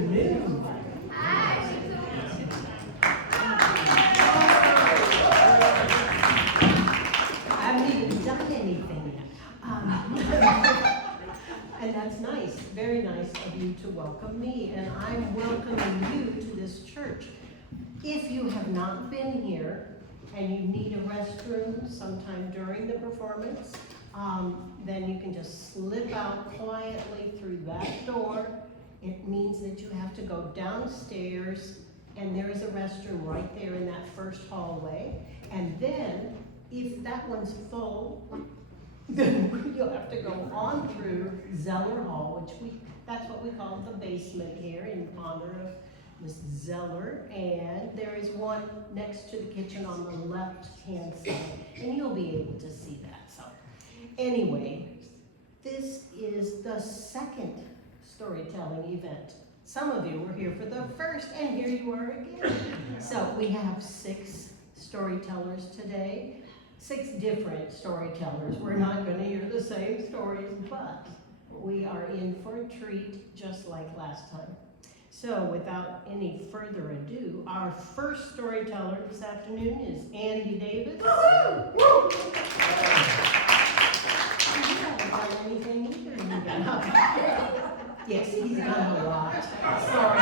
afternoon. I haven't even done anything yet. And that's nice, very nice of you to welcome me, and I'm welcoming you to this church. If you have not been here and you need a restroom sometime during the performance, then you can just slip out quietly through that door. It means that you have to go downstairs, and there is a restroom right there in that first hallway. And then, if that one's full, then you'll have to go on through Zeller Hall, that's what we call the basement here in honor of Miss Zeller. And there is one next to the kitchen on the left-hand side, and you'll be able to see that. So, anyway, this is the second storytelling event. Some of you were here for the first, and here you are again. So we have 6 storytellers today. 6 different storytellers. We're not going to hear the same stories, but we are in for a treat just like last time. So without any further ado, our first storyteller this afternoon is Andy Davis. You haven't done anything either. Yes, he's done a lot. Sorry.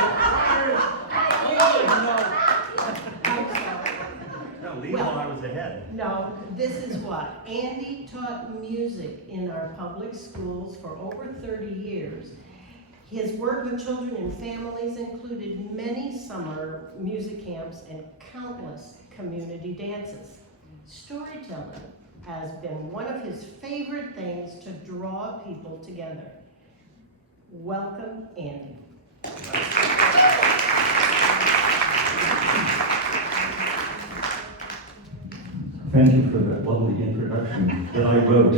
Well, I was ahead. No, this is what? Andy taught music in our public schools for over 30 years. His work with children and families included many summer music camps and countless community dances. Storytelling has been one of his favorite things to draw people together. Welcome, Andy. Thank you for that lovely introduction that I wrote.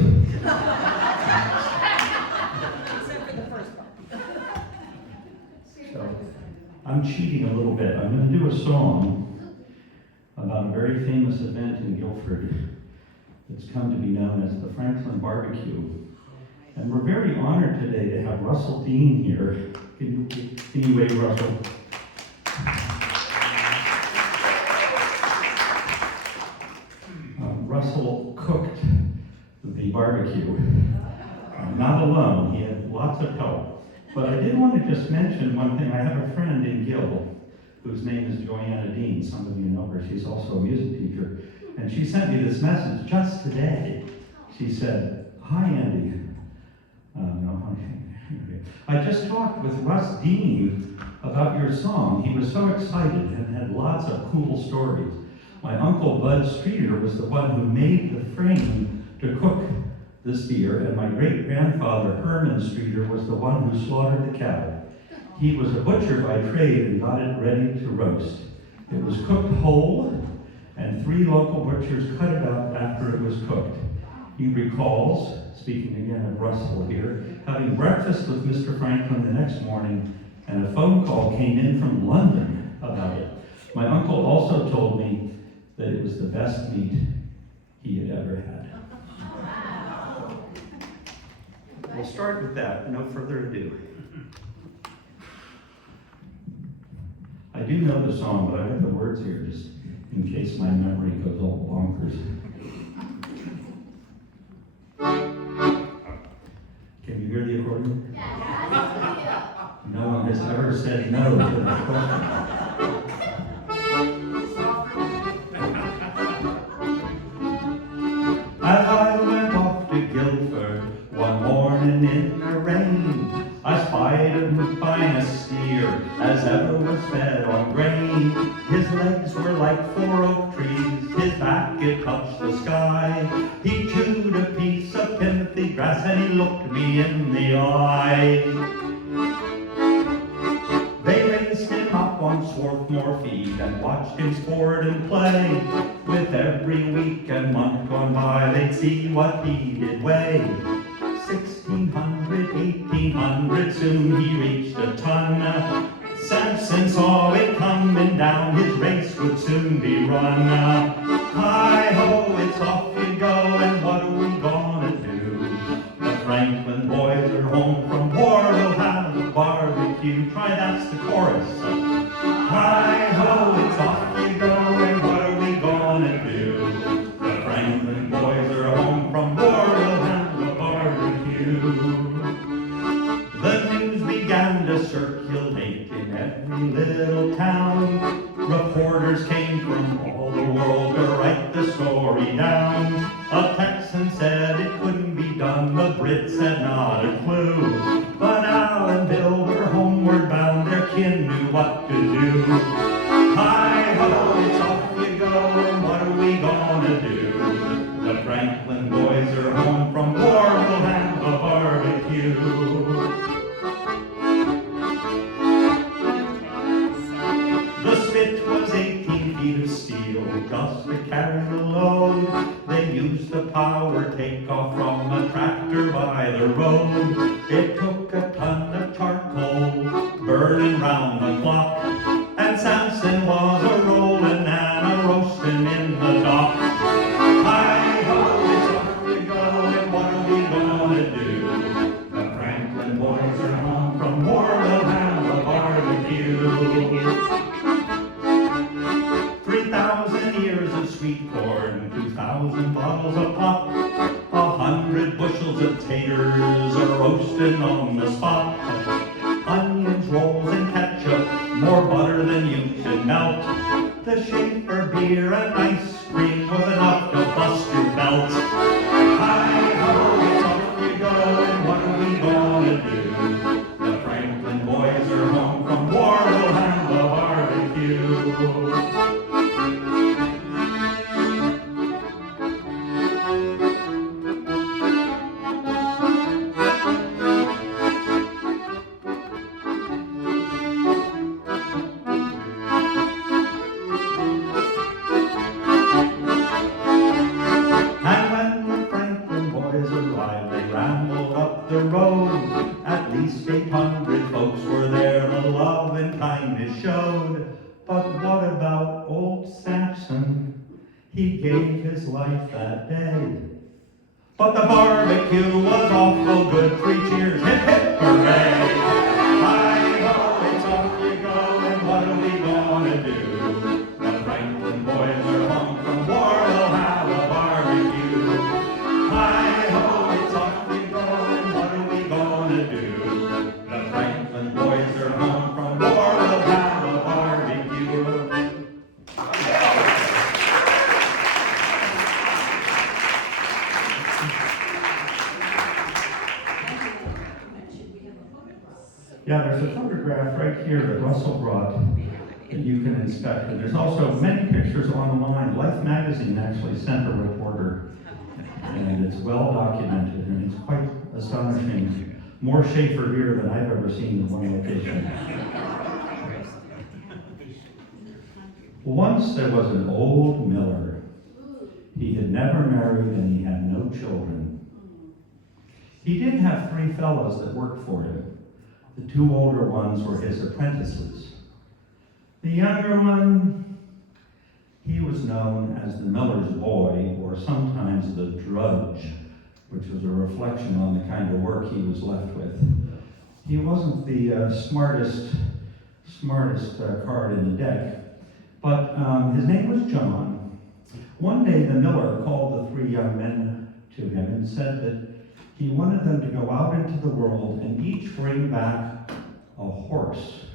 Except for the first part. So, I'm cheating a little bit. I'm going to do a song about a very famous event in Guilford that's come to be known as the Franklin Barbecue. And we're very honored today to have Russell Dean here. Can you wave, Russell? Russell cooked the barbecue, not alone. He had lots of help. But I did want to just mention one thing. I have a friend in Guilford whose name is Joanna Dean. Some of you know her. She's also a music teacher. And she sent me this message just today. She said, "Hi, Andy. I just talked with Russ Dean about your song. He was so excited and had lots of cool stories. My uncle Bud Streeter was the one who made the frame to cook this deer, and my great-grandfather Herman Streeter was the one who slaughtered the cattle. He was a butcher by trade and got it ready to roast. It was cooked whole, and 3 local butchers cut it up after it was cooked. He recalls, speaking again of Russell here, having breakfast with Mr. Franklin the next morning, and a phone call came in from London about it. My uncle also told me that it was the best meat he had ever had." We'll start with that, no further ado. I do know the song, but I have the words here just in case my memory goes all bonkers. Can you hear the accordion? No one has ever said no to the question. As I went off to Guilford one morning in the rain, I spied him finest steer as ever was fed on grain. His legs were like 4 oak trees, his back it touched the sky. He chewed a piece of pimpy grass and he looked me in the eye. They raised him up on Swarthmore feed and watched him sport and play. With every week and month gone by, they'd see what he did weigh. 1,600, 1,800, soon he reached a ton. Samson saw it coming down, his race would soon be run. Hi-ho, it's off we go, and what are we gonna do? The Franklin boys are home from war, we'll have a barbecue. barbecue. Try, that's the chorus. Hi-ho, it's off we go, and what are we gonna do? The Franklin boys are home from war, we'll have a barbecue. The news began to circulate in every little town. Reporters came from all the world to write the story down. A Texan said it couldn't be done, the Brits had not a clue. But Al and Bill were homeward bound, their kin knew what to do. Hi-ho, it's off you go, and what are we gonna do? The Franklin boys are home from war, we'll have a barbecue. The spit was 18 feet of steel, just to carry the load. They used the power takeoff from a tractor by the road. It took a ton of charcoal, burning round the clock, and Samson was a-rollin' and a-roastin' in the dock. Hi-ho, it's off we go, and what are we gonna do? The Franklin boys are home from war, we'll have a barbecue. 3,000 ears of sweet corn, 2,000 bottles of pop, 100 bushels of taters are roasting on the spot. Onions, rolls, and ketchup, more butter than you can melt. The Schaefer beer and ice cream was enough to bust your belt. Hi-ho, it's off you go, and what are we gonna do? The Franklin boys are home from war, we'll have a barbecue. At least 800 folks were there, the love and kindness showed. But what about old Samson? He gave his life that day. But the barbecue was awful good, 3 cheers, hip hip hooray! Hi-ho, it's off you go, and what are we gonna do? The Franklin boys are home from war, we'll have a barbecue. Hi-ho, it's off you go, and what are we gonna do? The Franklin boys are home from war, we'll have a barbecue. Yeah, there's a photograph right here that Russell brought that you can inspect. And there's also many pictures online. Life magazine actually sent a reporter, and it's well documented, and it's quite astonishing. More Schaefer beer than I've ever seen in one location. Once there was an old miller. He had never married and he had no children. He did have 3 fellows that worked for him. The 2 older ones were his apprentices. The younger one, he was known as the miller's boy, or sometimes the drudge, which was a reflection on the kind of work he was left with. He wasn't the smartest card in the deck, but his name was John. One day the miller called the 3 young men to him and said that he wanted them to go out into the world and each bring back a horse.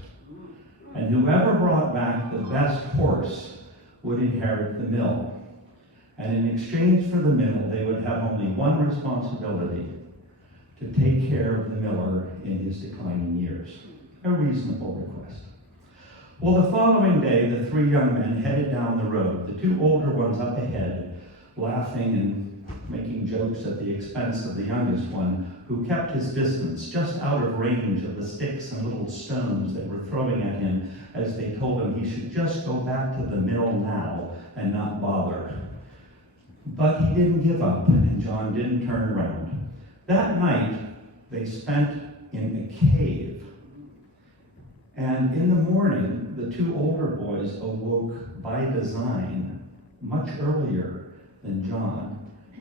And whoever brought back the best horse would inherit the mill. And in exchange for the mill, they would have only one responsibility: to take care of the miller in his declining years. A reasonable request. Well, the following day, the 3 young men headed down the road, the 2 older ones up ahead, laughing and making jokes at the expense of the youngest one, who kept his distance, just out of range of the sticks and little stones they were throwing at him as they told him he should just go back to the mill now and not bother. But he didn't give up, and John didn't turn around. That night, they spent in a cave. And in the morning, the 2 older boys awoke by design much earlier than John,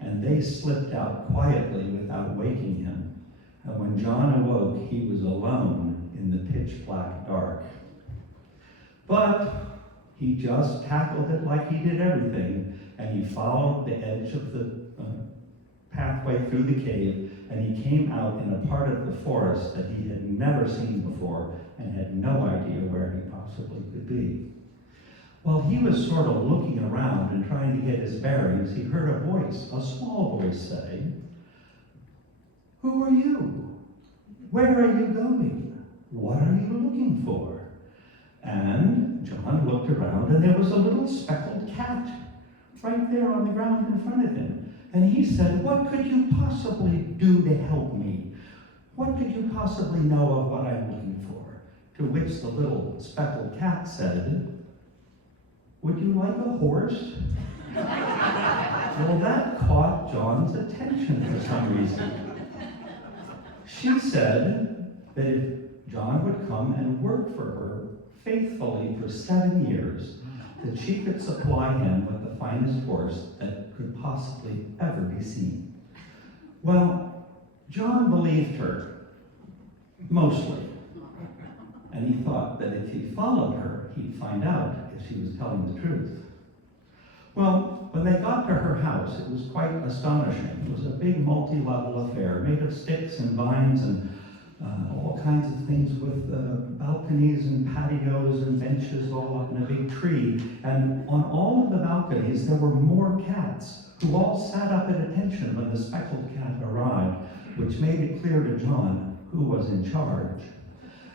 and they slipped out quietly without waking him. And when John awoke, he was alone in the pitch pitch black dark. But he just tackled it like he did everything, and he followed the edge of the pathway through the cave, and he came out in a part of the forest that he had never seen before and had no idea where he possibly could be. While he was sort of looking around and trying to get his bearings, he heard a voice, a small voice, say, "Who are you? Where are you going? What are you looking for?" And John looked around, and there was a little speckled cat right there on the ground in front of him. And he said, "What could you possibly do to help me? What could you possibly know of what I'm looking for?" To which the little speckled cat said, "Would you like a horse?" Well, that caught John's attention for some reason. She said that if John would come and work for her faithfully for 7 years, that she could supply him with the finest horse that could possibly ever be seen. Well, John believed her, mostly. And he thought that if he followed her, he'd find out if she was telling the truth. Well, when they got to her house, it was quite astonishing. It was a big multi-level affair made of sticks and vines and all kinds of things with balconies and patios and benches all up in a big tree. And on all of the balconies, there were more cats who all sat up at attention when the speckled cat arrived, which made it clear to John who was in charge.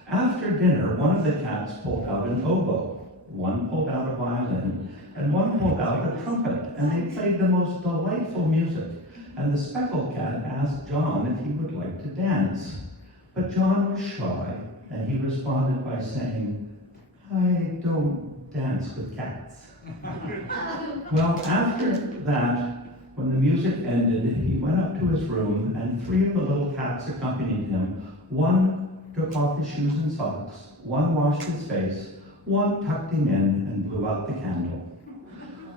After dinner, one of the cats pulled out an oboe, one pulled out a violin, and one pulled out a trumpet, and they played the most delightful music. And the speckled cat asked John if he would like to dance. But John was shy, and he responded by saying, "I don't dance with cats." Well, after that, when the music ended, he went up to his room, and 3 of the little cats accompanied him. One took off his shoes and socks, one washed his face, one tucked him in and blew out the candle.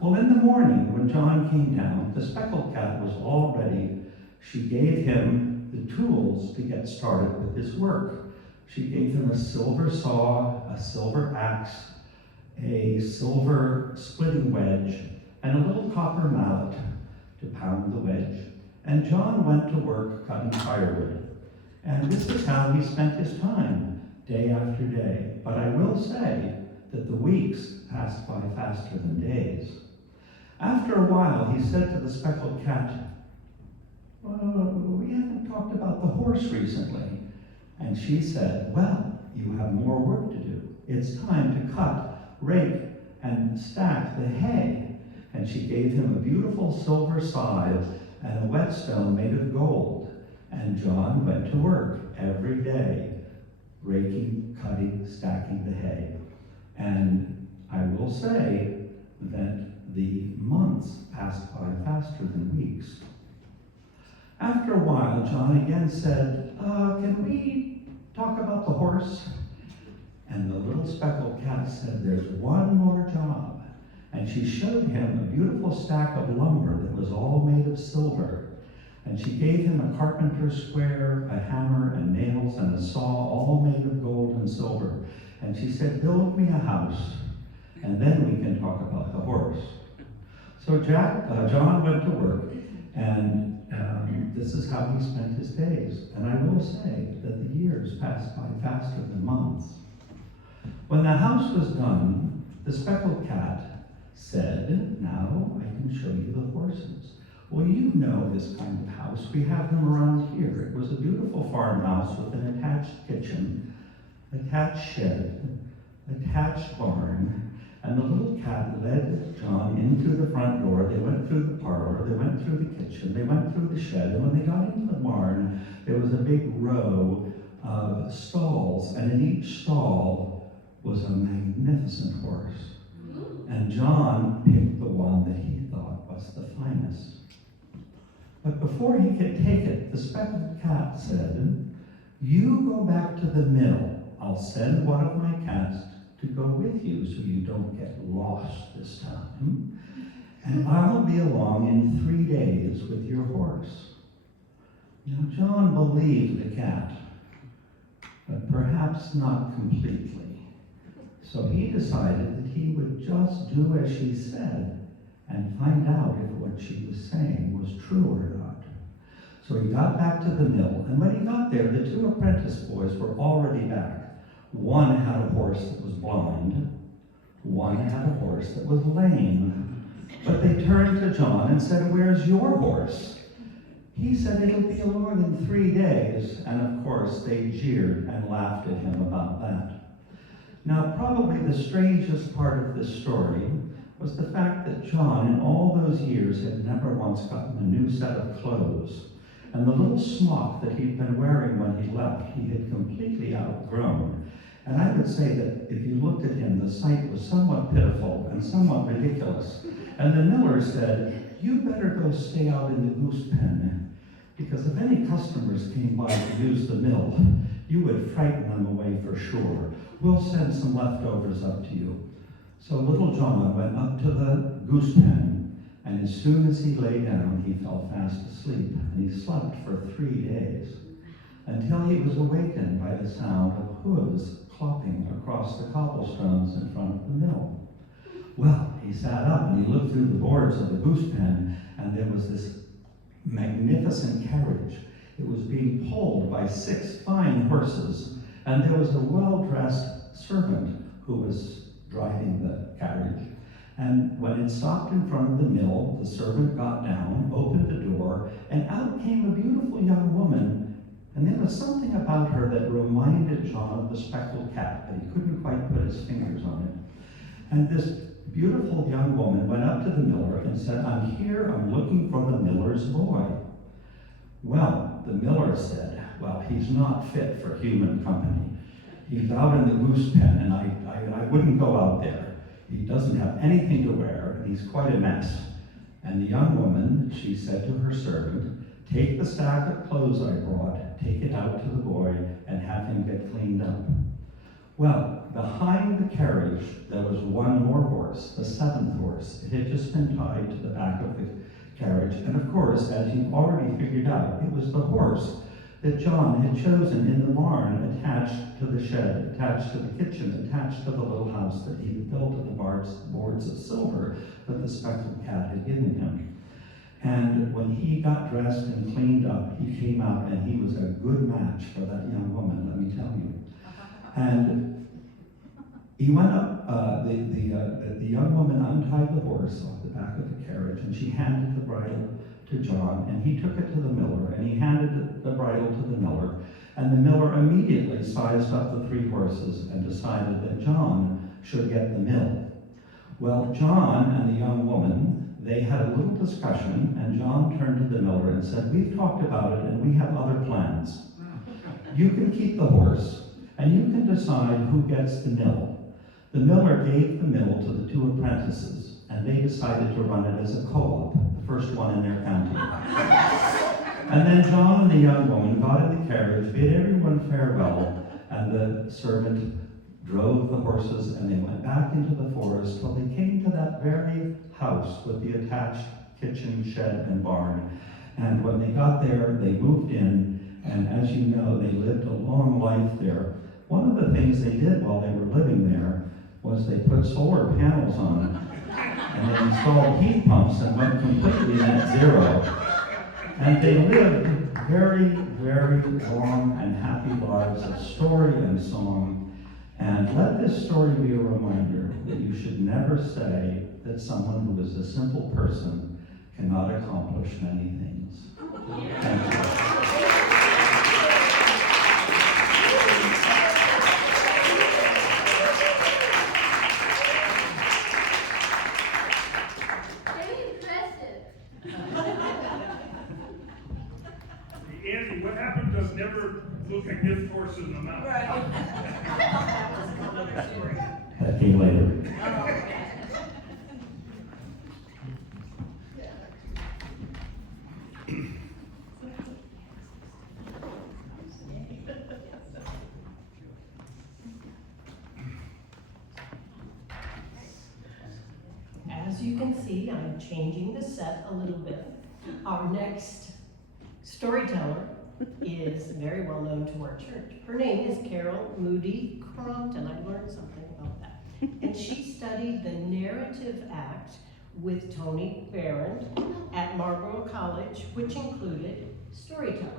Well, in the morning, when John came down, the speckled cat was all ready. She gave him the tools to get started with his work. She gave him a silver saw, a silver axe, a silver splitting wedge, and a little copper mallet to pound the wedge. And John went to work cutting firewood. And this is how he spent his time, day after day. But I will say that the weeks passed by faster than days. After a while, he said to the speckled cat, "We haven't talked about the horse recently." And she said, "Well, you have more work to do. It's time to cut, rake, and stack the hay." And she gave him a beautiful silver scythe and a whetstone made of gold. And John went to work every day, raking, cutting, stacking the hay. And I will say that the months passed by faster than weeks. After a while, John again said, "Can we talk about the horse?" And the little speckled cat said, "There's one more job." And she showed him a beautiful stack of lumber that was all made of silver. And she gave him a carpenter's square, a hammer and nails, and a saw, all made of gold and silver. And she said, "Build me a house, and then we can talk about the horse." So John went to work, and this is how he spent his days. And I will say that the years passed by faster than months. When the house was done, the speckled cat said, "Now I can show you the horses." Well, you know this kind of house. We have them around here. It was a beautiful farmhouse with an attached kitchen, attached shed, attached barn, and the little cat led John into the front door. They went through the parlor, they went through the kitchen, they went through the shed, and when they got into the barn, there was a big row of stalls, and in each stall was a magnificent horse. And John picked the one that he thought was the finest. But before he could take it, the speckled cat said, "You go back to the mill. I'll send one of my cats to go with you so you don't get lost this time. And I'll be along in 3 days with your horse." Now John believed the cat, but perhaps not completely. So he decided that he would just do as she said and find out if what she was saying was true or not. So he got back to the mill, and when he got there, the two apprentice boys were already back. One had a horse that was blind, one had a horse that was lame. But they turned to John and said, "Where's your horse?" He said, "It'll be more than 3 days." And of course, they jeered and laughed at him about that. Now, probably the strangest part of this story was the fact that John, in all those years, had never once gotten a new set of clothes. And the little smock that he'd been wearing when he left, he had completely outgrown. And I would say that if you looked at him, the sight was somewhat pitiful and somewhat ridiculous. And the miller said, "You better go stay out in the goose pen, because if any customers came by to use the mill, you would frighten them away for sure. We'll send some leftovers up to you." So little John went up to the goose pen, and as soon as he lay down, he fell fast asleep, and he slept for 3 days, until he was awakened by the sound of hooves clopping across the cobblestones in front of the mill. Well, he sat up and he looked through the boards of the goose pen, and there was this magnificent carriage. It was being pulled by 6 fine horses, and there was a well-dressed servant who was driving the carriage. And when it stopped in front of the mill, the servant got down, opened the door, and out came a beautiful young woman. And there was something about her that reminded John of the speckled cat, but he couldn't quite put his fingers on it. And this beautiful young woman went up to the miller and said, "I'm here, I'm looking for the miller's boy." Well, the miller said, "Well, he's not fit for human company. He's out in the goose pen, and I wouldn't go out there. He doesn't have anything to wear, and he's quite a mess." And the young woman, she said to her servant, "Take the stack of clothes I brought, take it out to the boy, and have him get cleaned up." Well, behind the carriage, there was one more horse, the 7th horse. It had just been tied to the back of the carriage, and of course, as you've already figured out, it was the horse that John had chosen in the barn attached to the shed, attached to the kitchen, attached to the little house that he had built of the boards of silver that the speckled cat had given him. And when he got dressed and cleaned up, he came out and he was a good match for that young woman, let me tell you. And he went up, the young woman untied the horse off the back of the carriage, and she handed the bridle to John, and he took it to the miller, and he handed the bridle to the miller, and the miller immediately sized up the 3 horses and decided that John should get the mill. Well, John and the young woman, they had a little discussion, and John turned to the miller and said, "We've talked about it, and we have other plans. You can keep the horse, and you can decide who gets the mill." The miller gave the mill to the 2 apprentices, and they decided to run it as a co-op, the first one in their county. And then John and the young woman got in the carriage, bid everyone farewell, and the servant drove the horses, and they went back into the forest till they came to that very house with the attached kitchen, shed, and barn. And when they got there, they moved in, and as you know, they lived a long life there. One of the things they did while they were living there was they put solar panels on it, and they installed heat pumps and went completely net zero. And they lived very, very long and happy lives of story and song. And let this story be a reminder that you should never say that someone who is a simple person cannot accomplish many things. Thank you. Andy, what happened to us never look a gift horse in the mouth? Right. That came later. As you can see, I'm changing the set a little bit. Our next storyteller is very well known to our church. Her name is Carol Moody Crompton. I learned something about that. And she studied the narrative act with Tony Barron at Marlborough College, which included storytelling.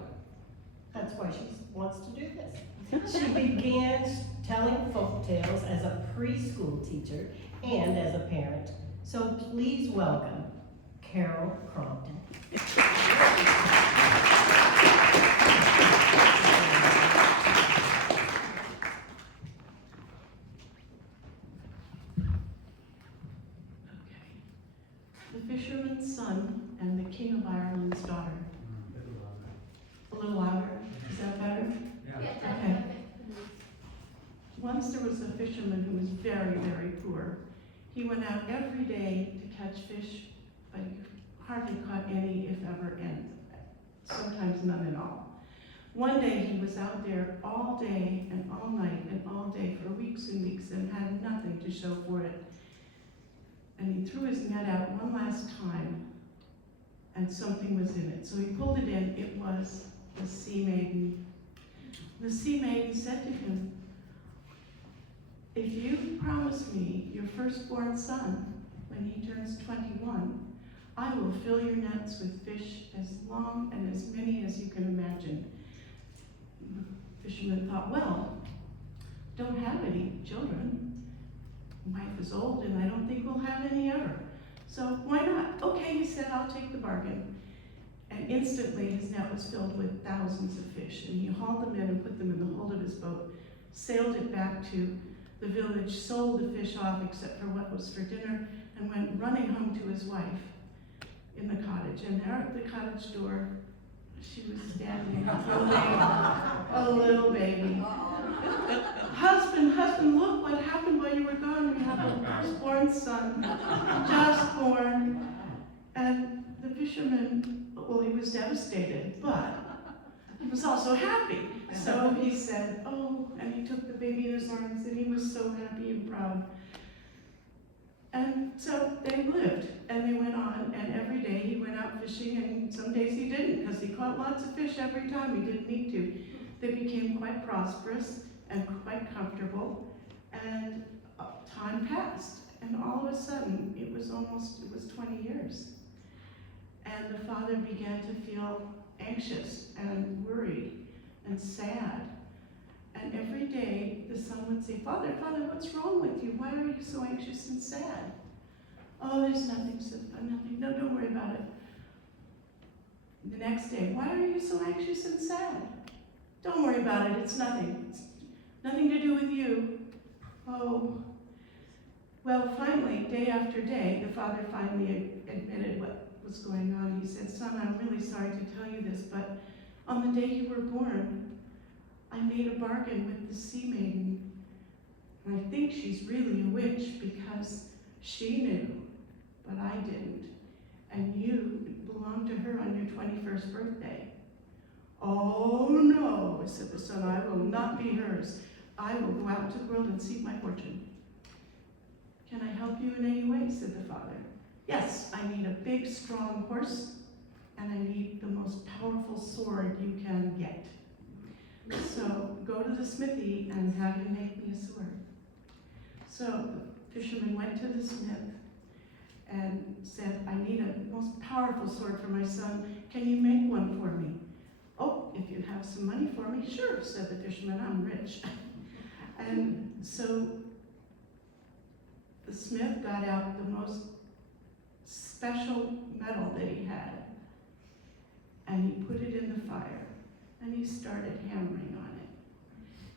That's why she wants to do this. She began telling folk tales as a preschool teacher and as a parent. So please welcome Carol Crompton. The fisherman's son and the king of Ireland's daughter. A little louder. Is that better? Okay. Once there was a fisherman who was very, very poor. He went out every day to catch fish, but he hardly caught any, if ever, and sometimes none at all. One day he was out there all day and all night and all day for weeks and weeks and had nothing to show for it. And he threw his net out one last time, and something was in it. So he pulled it in. It was the sea maiden. The sea maiden said to him, "If you promise me your firstborn son when he turns 21, I will fill your nets with fish as long and as many as you can imagine." The fisherman thought, well, don't have any children. Wife is old and I don't think we'll have any ever. So why not? Okay, he said, I'll take the bargain. And instantly his net was filled with thousands of fish, and he hauled them in and put them in the hold of his boat, sailed it back to the village, sold the fish off except for what was for dinner, and went running home to his wife in the cottage. And there at the cottage door, she was standing holding a little baby. Husband, look what happened while you were gone. We have a firstborn son, just born. And the fisherman, well, he was devastated, but he was also happy. So he said, oh, and he took the baby in his arms, and he was so happy and proud. And so they lived, and they went on, and every day he went out fishing, and some days he didn't, because he caught lots of fish every time. He didn't need to. They became quite prosperous and quite comfortable, and time passed, and all of a sudden, it was 20 years. And the father began to feel anxious and worried and sad. And every day, the son would say, Father, what's wrong with you? Why are you so anxious and sad? Oh, there's nothing, nothing. No, don't worry about it. The next day, why are you so anxious and sad? Don't worry about it, it's nothing. It's nothing to do with you. Oh. Well, finally, day after day, the father finally admitted what was going on. He said, son, I'm really sorry to tell you this, but on the day you were born, I made a bargain with the sea maiden. And I think she's really a witch because she knew, but I didn't. And you belonged to her on your 21st birthday. Oh no, said the son, I will not be hers. I will go out into the world and seek my fortune. Can I help you in any way, said the father. Yes, I need a big, strong horse, and I need the most powerful sword you can get. So go to the smithy and have him make me a sword. So the fisherman went to the smith and said, I need a most powerful sword for my son. Can you make one for me? Oh, if you have some money for me, sure, said the fisherman, I'm rich. And so the smith got out the most special metal that he had, and he put it in the fire, and he started hammering on it.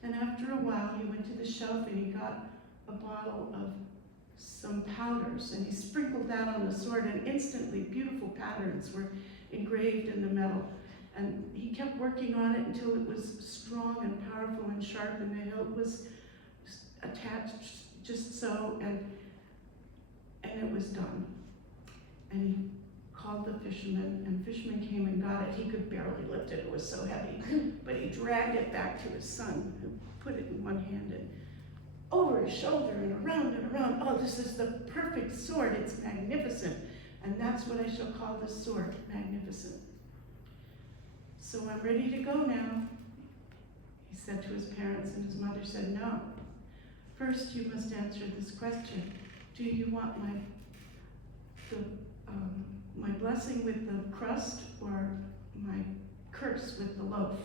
And after a while, he went to the shelf and he got a bottle of some powders, and he sprinkled that on the sword, and instantly beautiful patterns were engraved in the metal. And he kept working on it until it was strong and powerful and sharp, and the hilt was attached just so, and it was done. And he called the fisherman, and the fisherman came and got it. He could barely lift it, it was so heavy. But he dragged it back to his son, who put it in one hand and over his shoulder and around and around. Oh, this is the perfect sword, it's magnificent. And that's what I shall call this sword, magnificent. So I'm ready to go now, he said to his parents, and his mother said, no. First, you must answer this question. Do you want my blessing with the crust or my curse with the loaf?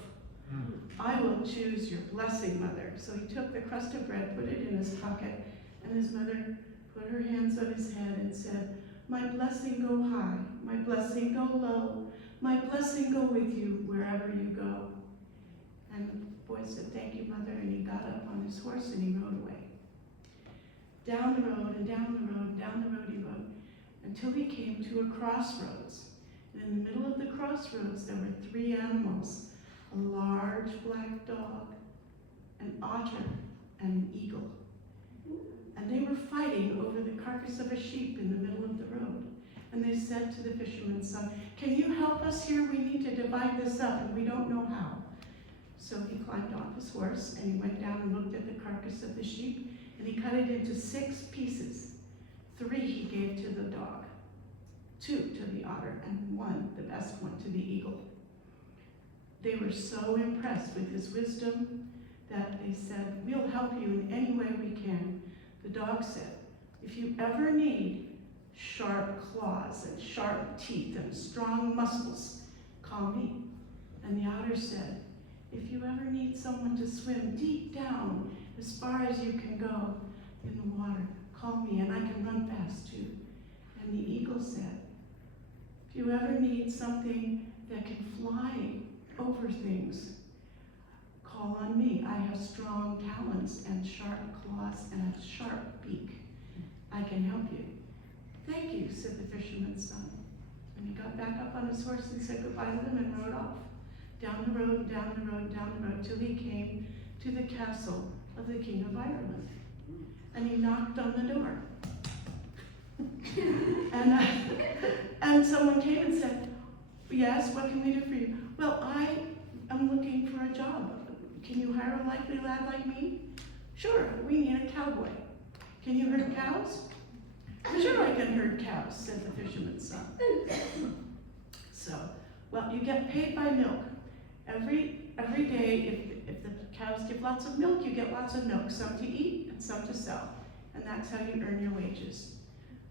I will choose your blessing, mother. So he took the crust of bread, put it in his pocket, and his mother put her hands on his head and said, my blessing go high, my blessing go low, my blessing go with you wherever you go. And the boy said, thank you, mother, and he got up on his horse and he rode away. Down the road and down the road and down the road he rode until he came to a crossroads. And in the middle of the crossroads there were 3 animals, a large black dog, an otter, and an eagle. And they were fighting over the carcass of a sheep in the middle of the road. And they said to the fisherman's son, can you help us here? We need to divide this up and we don't know how. So he climbed off his horse and he went down and looked at the carcass of the sheep and he cut it into 6 pieces. 3 he gave to the dog, 2 to the otter, and 1, the best one, to the eagle. They were so impressed with his wisdom that they said, we'll help you in any way we can. The dog said, if you ever need sharp claws and sharp teeth and strong muscles, call me. And the otter said, if you ever need someone to swim deep down as far as you can go in the water, call me and I can run fast too. And the eagle said, if you ever need something that can fly over things, call on me. I have strong talons and sharp claws and a sharp beak. I can help you. Thank you, said the fisherman's son. And he got back up on his horse and said goodbye to them and rode off. Down the road, down the road, down the road, till he came to the castle of the King of Ireland. And he knocked on the door. and someone came and said, yes, what can we do for you? Well, I am looking for a job. Can you hire a likely lad like me? Sure, we need a cowboy. Can you herd cows? Sure, I can herd cows, said the fisherman's son. So, well, you get paid by milk. Every day, if the cows give lots of milk, you get lots of milk, some to eat and some to sell. And that's how you earn your wages.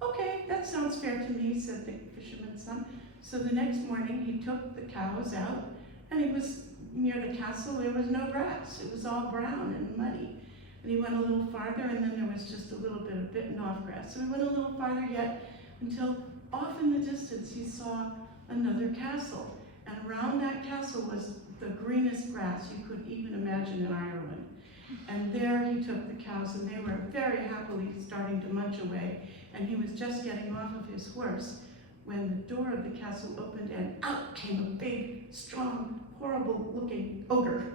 Okay, that sounds fair to me, said the fisherman's son. So the next morning, he took the cows out, and he was near the castle. There was no grass. It was all brown and muddy. And he went a little farther, and then there was just a little bit of bitten off grass. So he went a little farther yet, until off in the distance, he saw another castle. And around that castle was the greenest grass you could even imagine in Ireland. And there he took the cows, and they were very happily starting to munch away. And he was just getting off of his horse when the door of the castle opened, and out came a big, strong, horrible-looking ogre.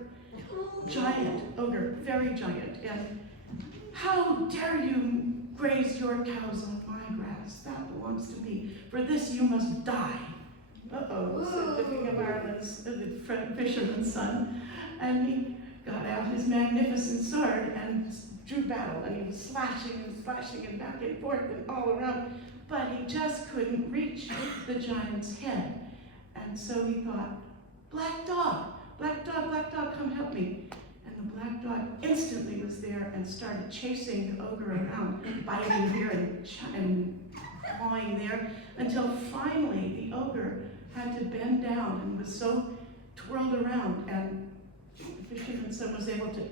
Giant ogre, very giant. And how dare you graze your cows on my grass? That belongs to me. For this you must die. Uh-oh, said the King of Ireland's, the fisherman's son. And he got out his magnificent sword and drew battle. And he was slashing and slashing and back and forth and all around. But he just couldn't reach the giant's head. And so he thought, black dog, come help me. And the black dog instantly was there and started chasing the ogre around, biting here and clawing there, until finally the ogre had to bend down and was so twirled around, and the fisherman's son was able to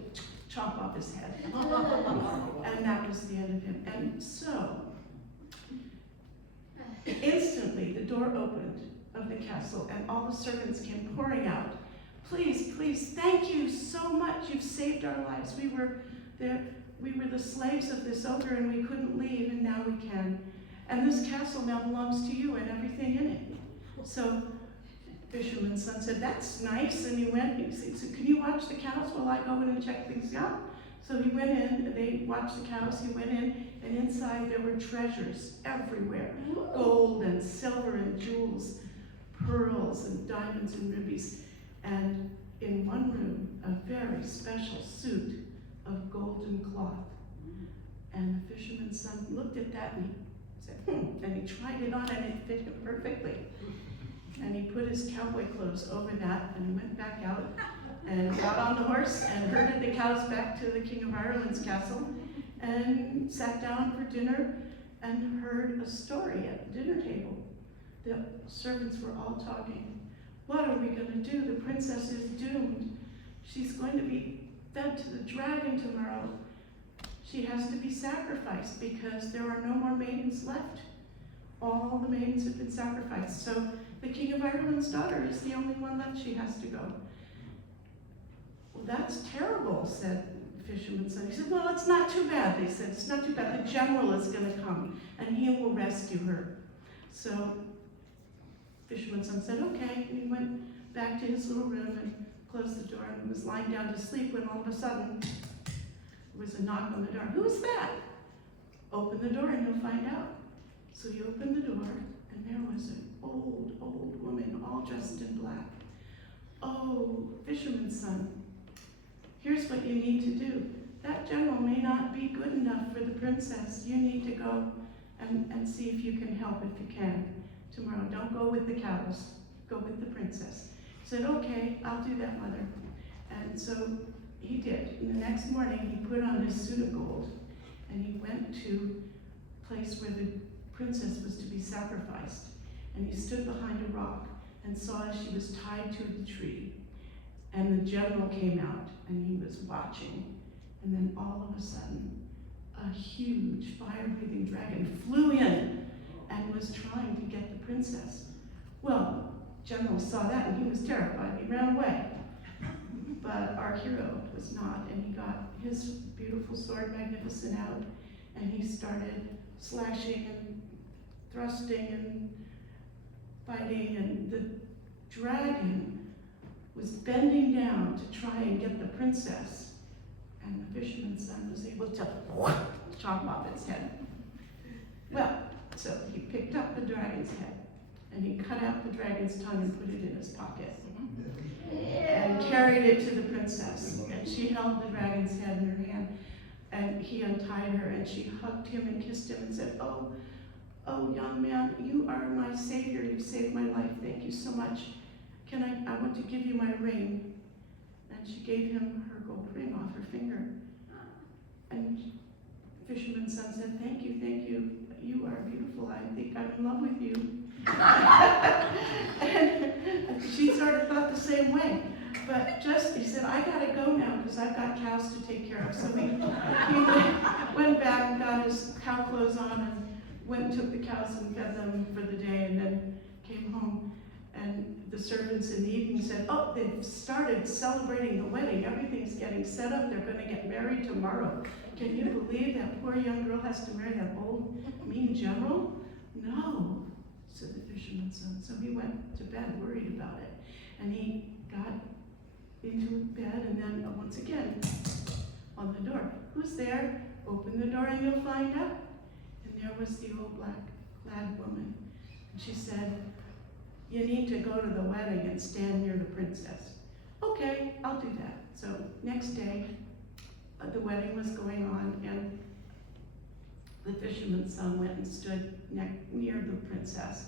chop off his head. And that was the end of him. And so, instantly the door opened of the castle and all the servants came pouring out. Please, thank you so much. You've saved our lives. We were the slaves of this ogre and we couldn't leave, and now we can. And this castle now belongs to you and everything in it. So the fisherman's son said, that's nice. And he went, he said, so can you watch the cows while I go in and check things out? So he went in, they watched the cows, he went in, and inside there were treasures everywhere. Gold and silver and jewels, pearls and diamonds and rubies. And in one room, a very special suit of golden cloth. And the fisherman's son looked at that and he said, and he tried it on and it fit him perfectly. And he put his cowboy clothes over that and went back out and got on the horse and herded the cows back to the King of Ireland's castle and sat down for dinner and heard a story at the dinner table. The servants were all talking. What are we going to do? The princess is doomed. She's going to be fed to the dragon tomorrow. She has to be sacrificed because there are no more maidens left. All the maidens have been sacrificed. So the King of Ireland's daughter is the only one left. She has to go. Well, that's terrible, said the fisherman's son. He said, well, it's not too bad, they said. It's not too bad. The general is going to come, and he will rescue her. So fisherman's son said, okay. And he went back to his little room and closed the door and was lying down to sleep when all of a sudden there was a knock on the door. Who's that? Open the door and you'll find out. So he opened the door, and there was an old woman, all dressed in black. Oh, fisherman's son, here's what you need to do. That general may not be good enough for the princess. You need to go and see if you can help if you can tomorrow. Don't go with the cows. Go with the princess. He said, okay, I'll do that, mother. And so he did. And the next morning, he put on his suit of gold, and he went to a place where the princess was to be sacrificed. And he stood behind a rock and saw she was tied to the tree. And the general came out, and he was watching. And then all of a sudden, a huge fire-breathing dragon flew in and was trying to get the princess. Well, General saw that, and he was terrified. He ran away. But our hero was not, and he got his beautiful sword, Magnificent, out, and he started slashing and thrusting and fighting, and the dragon was bending down to try and get the princess, and the fisherman's son was able to chop off its head. Well, so he picked up the dragon's head, and he cut out the dragon's tongue and put it in his pocket, and carried it to the princess. And she held the dragon's head in her hand, and he untied her, and she hugged him and kissed him and said, oh, young man, you are my savior. You've saved my life. Thank you so much. I want to give you my ring. And she gave him her gold ring off her finger. And the fisherman's son said, thank you. You are beautiful. I think I'm in love with you. And she sort of thought the same way. But he said, I gotta go now because I've got cows to take care of. So he went back and got his cow clothes on and went and took the cows and fed them for the day, and then came home. And the servants in the evening said, oh, they've started celebrating the wedding. Everything's getting set up. They're going to get married tomorrow. Can you believe that poor young girl has to marry that old, mean general? No, said the fisherman's son. So he went to bed worried about it. And he got into bed, and then once again, on the door. Who's there? Open the door and you'll find out. And there was the old black-clad woman. And she said, you need to go to the wedding and stand near the princess. Okay, I'll do that. So next day, the wedding was going on, and the fisherman's son went and stood near the princess.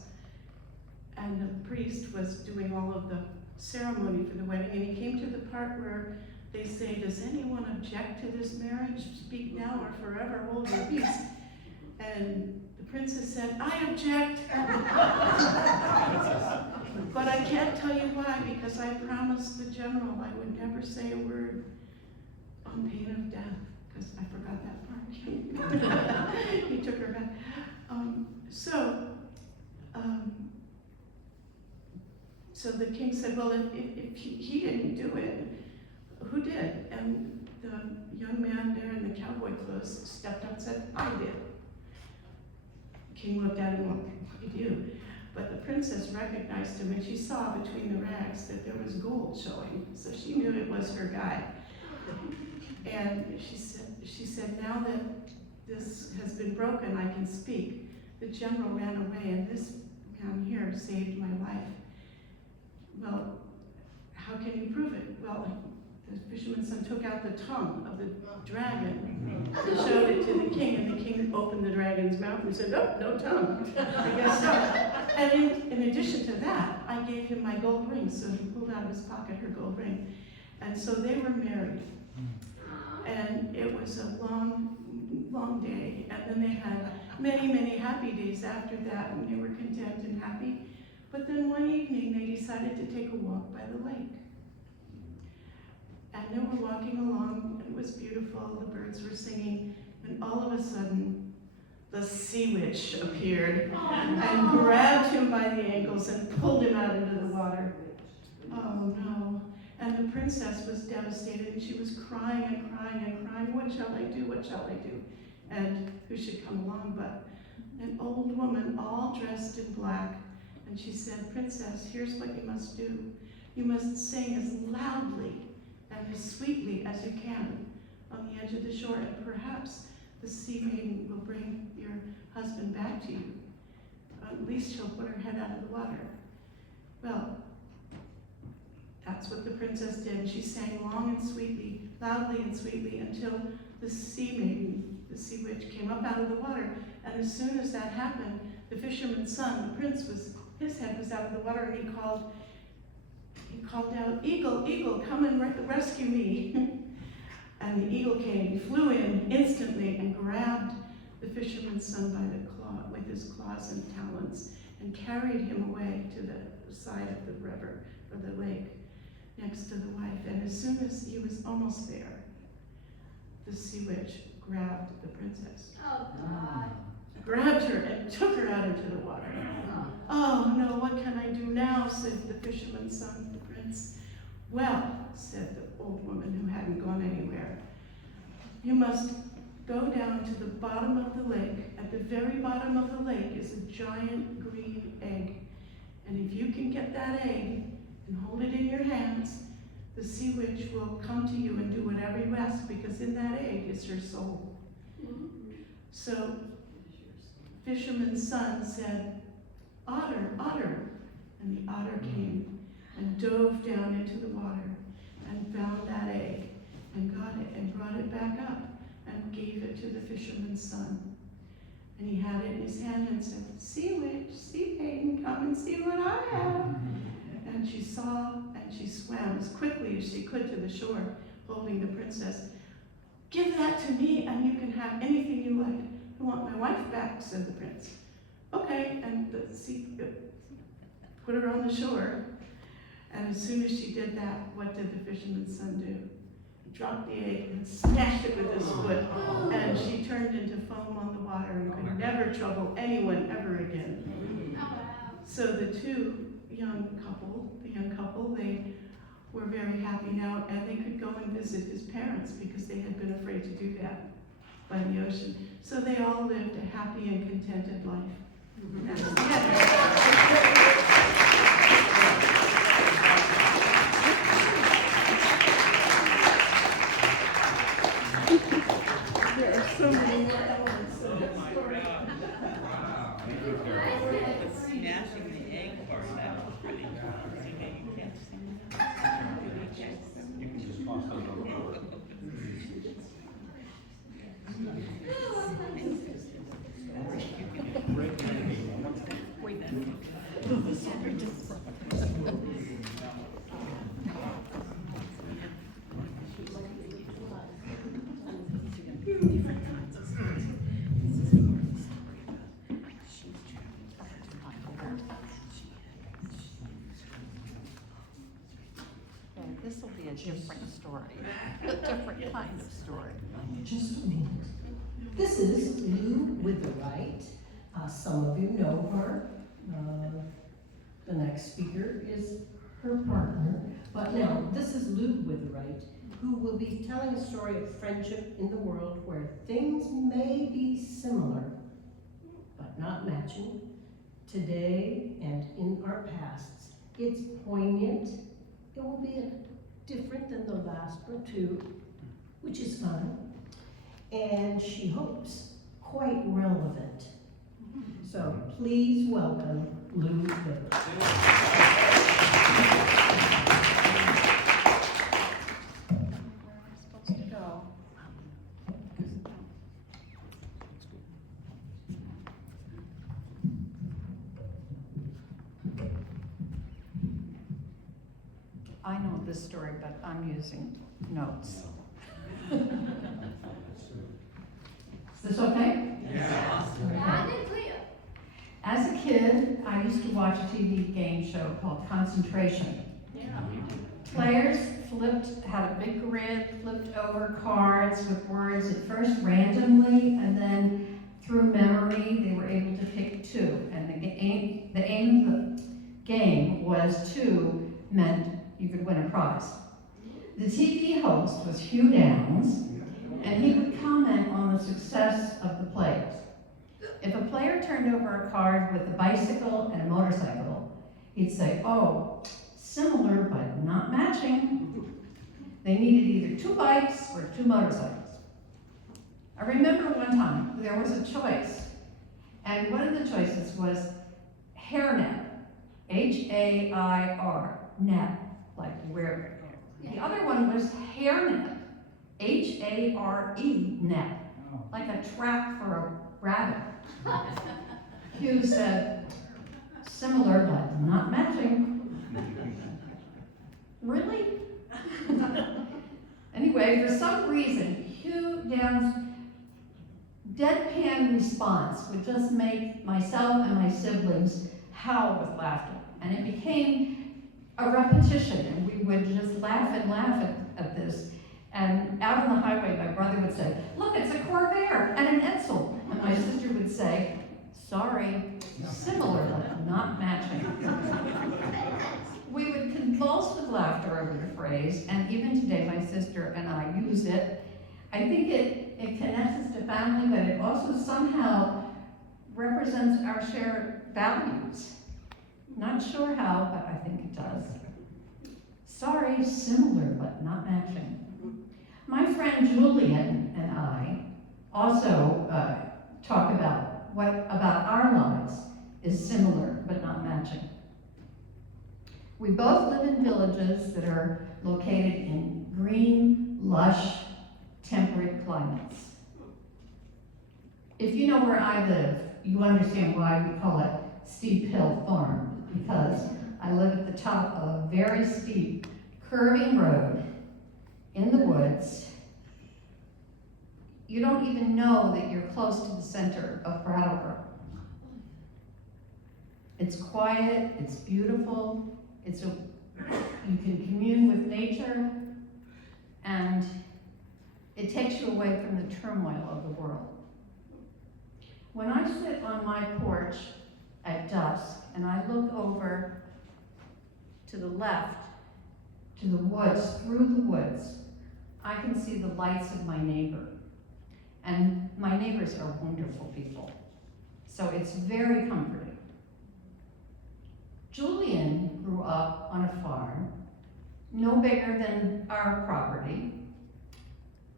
And the priest was doing all of the ceremony for the wedding, and he came to the part where they say, does anyone object to this marriage? Speak now or forever hold your peace. And the princess said, I object. But I can't tell you why, because I promised the general I would never say a word on pain of death, because I forgot that part. He took her back. So the king said, well, if he didn't do it, who did? And the young man there in the cowboy clothes stepped up and said, I did. The king looked at him and went, what did you? But the princess recognized him, and she saw between the rags that there was gold showing, so she knew it was her guy. And she said, now that this has been broken, I can speak. The general ran away, and this man here saved my life. Well, how can you prove it? Well, the fisherman's son took out the tongue of the dragon and showed it to the king, and the king opened the dragon's mouth and said, oh, no tongue. I guess so. And in addition to that, I gave him my gold ring, so he pulled out of his pocket her gold ring. And so they were married. And it was a long, long day. And then they had many, many happy days after that, and they were content and happy. But then one evening, they decided to take a walk by the lake. And they were walking along, and it was beautiful, the birds were singing, and all of a sudden, the sea witch appeared and grabbed him by the ankles and pulled him out into the water. Oh no. And the princess was devastated, and she was crying and crying and crying. What shall I do? What shall I do? And who should come along but an old woman all dressed in black. And she said, Princess, here's what you must do. You must sing as loudly and as sweetly as you can on the edge of the shore, and perhaps the sea maiden will bring your husband back to you. At least she'll put her head out of the water. Well, that's what the princess did. And she sang long and sweetly, loudly and sweetly, until the sea maiden, the sea witch, came up out of the water. And as soon as that happened, the fisherman's son, the prince, his head was out of the water, and he called out, Eagle, Eagle, come and rescue me. And the eagle came, flew in instantly, and grabbed the fisherman's son by the claw, with his claws and talons, and carried him away to the side of the river, or the lake, next to the wife. And as soon as he was almost there, the sea witch grabbed the princess. Oh, God. Grabbed her and took her out into the water. Oh no, what can I do now? Said the fisherman's son, the prince. Well, said the old woman who hadn't gone anywhere, you must go down to the bottom of the lake. At the very bottom of the lake is a giant green egg. And if you can get that egg and hold it in your hands, the sea witch will come to you and do whatever you ask, because in that egg is her soul. So, fisherman's son said, Otter, otter. And the otter came and dove down into the water and found that egg and got it and brought it back up and gave it to the fisherman's son. And he had it in his hand and said, Sea witch, sea maiden, come and see what I have. And she saw, and she swam as quickly as she could to the shore, holding the princess. Give that to me, and you can have anything you like. I want my wife back, said the prince. Okay, and the sea put her on the shore. And as soon as she did that, what did the fisherman's son do? He dropped the egg and smashed it with his foot, and she turned into foam on the water and could never trouble anyone ever again. So the young couple, they were very happy now, and they could go and visit his parents because they had been afraid to do that by the ocean. So they all lived a happy and contented life. That's the end. There are so many more elements to that story. Smashing the egg part, that was pretty. Okay, you can't see. You can just toss those over. This will be a different story, a different kind of story. Just a minute. This is Lou Witherite. Some of you know her. The next speaker is her partner. But now, this is Lou Witherite, who will be telling a story of friendship in the world where things may be similar, but not matching, today and in our pasts. It's poignant. It will be different than the last one too, which is fun. And she hopes quite relevant. So please welcome Lou Witherite. I know this story, but I'm using notes. Is this okay? Loud and clear. As a kid, I used to watch a TV game show called Concentration. Players had a big grid, flipped over cards with words at first randomly, and then through memory, they were able to pick two. And the aim of the game was two meant you could win a prize. The TV host was Hugh Downs, and he would comment on the success of the players. If a player turned over a card with a bicycle and a motorcycle, he'd say, "Oh, similar but not matching." They needed either two bikes or two motorcycles. I remember one time there was a choice, and one of the choices was hairnet, H-A-I-R, net, like where. The other one was hairnet, H-A-R-E, net, like a trap for a rabbit. Hugh said, "Similar but not matching." Really? Anyway, for some reason, Hugh Downs' deadpan response would just make myself and my siblings howl with laughter. And it became a repetition, and we would just laugh at this. And out on the highway, my brother would say, "Look, it's a Corvair and an Edsel." And my sister would say, "Sorry, similar but not matching." We would convulse with laughter over the phrase, and even today my sister and I use it. I think it connects us to family, but it also somehow represents our shared values. Not sure how, but I think it does. Sorry, similar but not matching. My friend Julian and I also talk about what about our lives is similar but not matching. We both live in villages that are located in green, lush, temperate climates. If you know where I live, you understand why we call it Steep Hill Farm, because I live at the top of a very steep, curving road in the woods. You don't even know that you're close to the center of Brattleboro. It's quiet, it's beautiful, you can commune with nature, and it takes you away from the turmoil of the world. When I sit on my porch at dusk and I look over to the left, to the woods, through the woods, I can see the lights of my neighbor. And my neighbors are wonderful people. So it's very comforting. Julian grew up on a farm, no bigger than our property,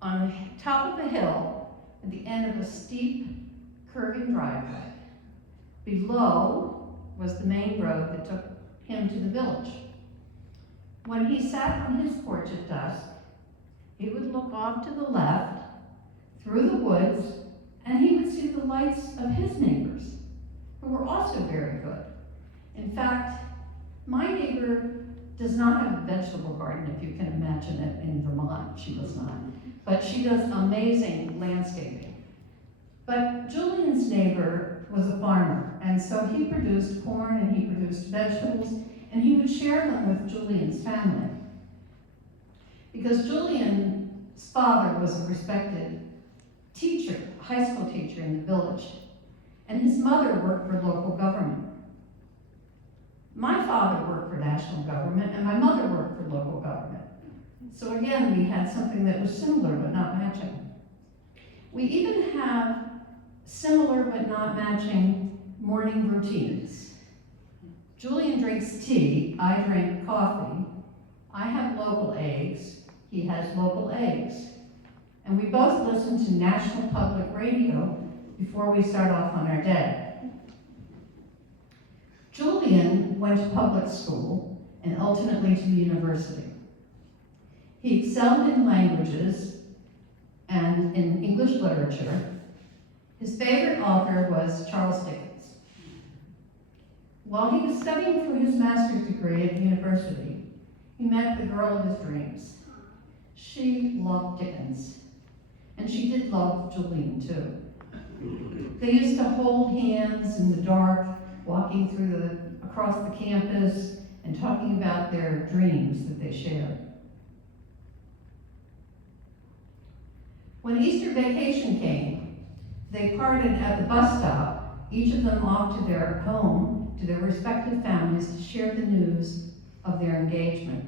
on the top of a hill at the end of a steep, curving driveway. Below was the main road that took him to the village. When he sat on his porch at dusk, he would look off to the left, through the woods, and he would see the lights of his neighbors, who were also very good. In fact, my neighbor does not have a vegetable garden, if you can imagine it, in Vermont. She does not. But she does amazing landscaping. But Julian's neighbor was a farmer, and so he produced corn and he produced vegetables, and he would share them with Julian's family. Because Julian's father was a respected teacher, high school teacher in the village, and his mother worked for local government. My father worked for national government, and my mother worked for local government. So again, we had something that was similar but not matching. We even have similar but not matching morning routines. Julian drinks tea, I drink coffee. I have local eggs, he has local eggs. And we both listen to National Public Radio before we start off on our day. Julian went to public school and ultimately to university. He excelled in languages and in English literature. His favorite author was Charles Dickens. While he was studying for his master's degree at the university, he met the girl of his dreams. She loved Dickens, and she did love Julian too. They used to hold hands in the dark, walking across the campus and talking about their dreams that they shared. When Easter vacation came, they parted at the bus stop, each of them off to their home, to their respective families, to share the news of their engagement.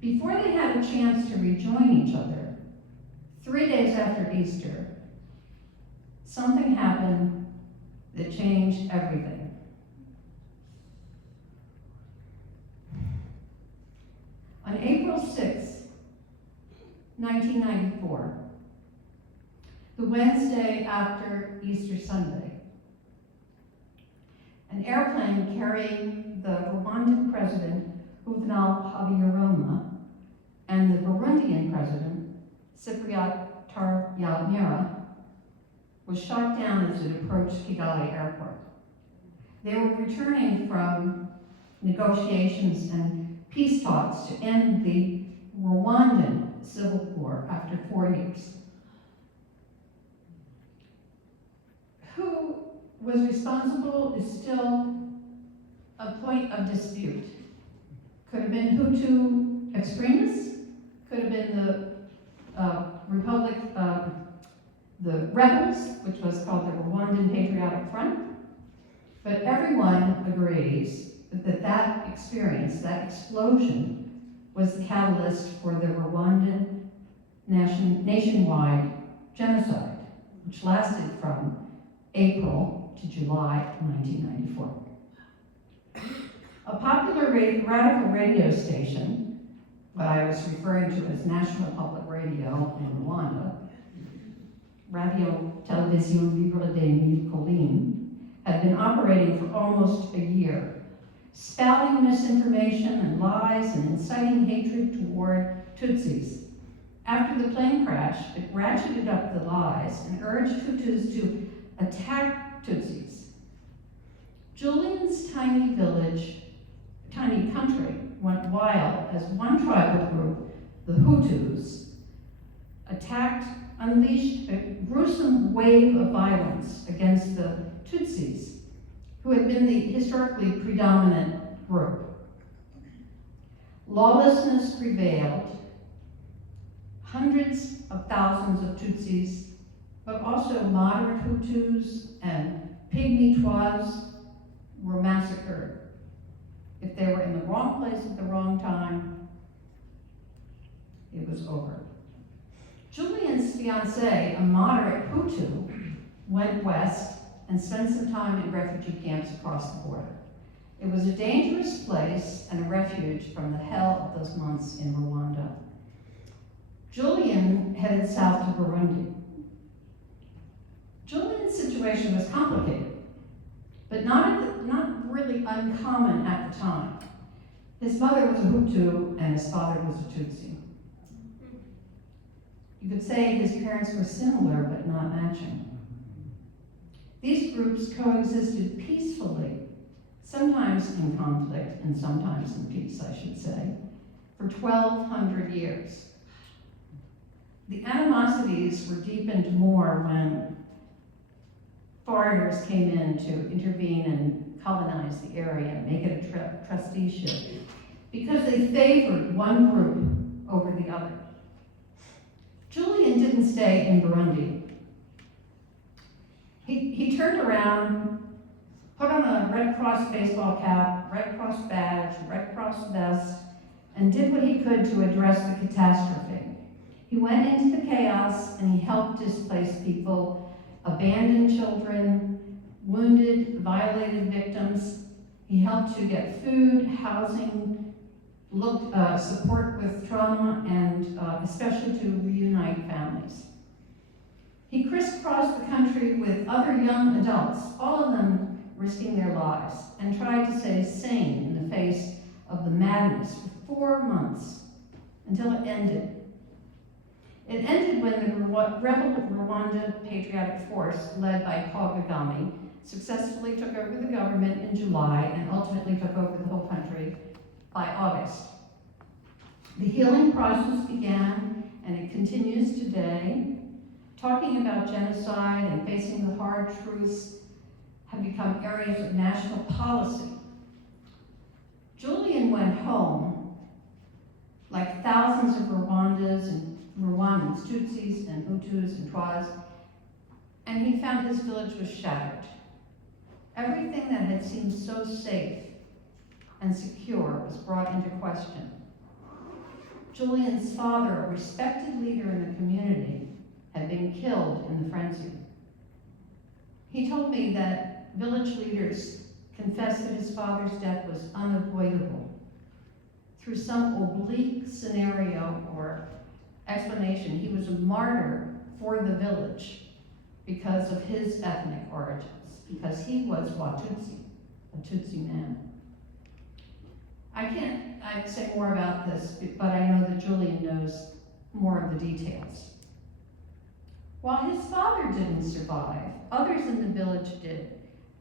Before they had a chance to rejoin each other, 3 days after Easter, something happened that changed everything. On April 6, 1994, the Wednesday after Easter Sunday, an airplane carrying the Rwandan president, Juvenal Habyarimana, and the Burundian president, Cypriot Taryamira, was shot down as it approached Kigali airport. They were returning from negotiations and peace talks to end the Rwandan civil war after 4 years. Who was responsible is still a point of dispute. Could have been Hutu extremists, could have been the rebels, which was called the Rwandan Patriotic Front, but everyone agrees that experience, that explosion, was the catalyst for the Rwandan nationwide genocide, which lasted from April to July 1994. A popular radical radio station, what I was referring to as National Public Radio in Rwanda, Radio Television Libre des Mille Collines, had been operating for almost a year, spouting misinformation and lies and inciting hatred toward Tutsis. After the plane crash, it ratcheted up the lies and urged Hutus to attack Tutsis. Julian's tiny country, went wild as one tribal group, the Hutus, unleashed a gruesome wave of violence against the Tutsis, who had been the historically predominant group. Lawlessness prevailed. Hundreds of thousands of Tutsis, but also moderate Hutus and Pygmy Twas were massacred. If they were in the wrong place at the wrong time, it was over. Julian's fiancée, a moderate Hutu, went west and spent some time in refugee camps across the border. It was a dangerous place and a refuge from the hell of those months in Rwanda. Julian headed south to Burundi. Julian's situation was complicated, but not really uncommon at the time. His mother was a Hutu and his father was a Tutsi. You could say his parents were similar but not matching. These groups coexisted peacefully, sometimes in conflict and sometimes in peace, I should say, for 1,200 years. The animosities were deepened more when foreigners came in to intervene and colonize the area and make it a trusteeship, because they favored one group over the other. Julian didn't stay in Burundi. He turned around, put on a Red Cross baseball cap, Red Cross badge, Red Cross vest, and did what he could to address the catastrophe. He went into the chaos and he helped displaced people, abandoned children, wounded, violated victims. He helped to get food, housing, support with trauma, and especially to reunite families. He crisscrossed the country with other young adults, all of them risking their lives, and tried to stay sane in the face of the madness for 4 months until it ended. It ended when the rebel Rwanda Patriotic Force, led by Paul Kagame, successfully took over the government in July and ultimately took over the whole country by August. The healing process began, and it continues today. Talking about genocide and facing the hard truths have become areas of national policy. Julian went home, like thousands of Rwandans, Tutsis, and Hutus, and Twas, and he found his village was shattered. Everything that had seemed so safe and secure was brought into question. Julian's father, a respected leader in the community, had been killed in the frenzy. He told me that village leaders confessed that his father's death was unavoidable. Through some oblique scenario or explanation, he was a martyr for the village because of his ethnic origins, because he was Watutsi, a Tutsi man. I'd say more about this, but I know that Julian knows more of the details. While his father didn't survive, others in the village did,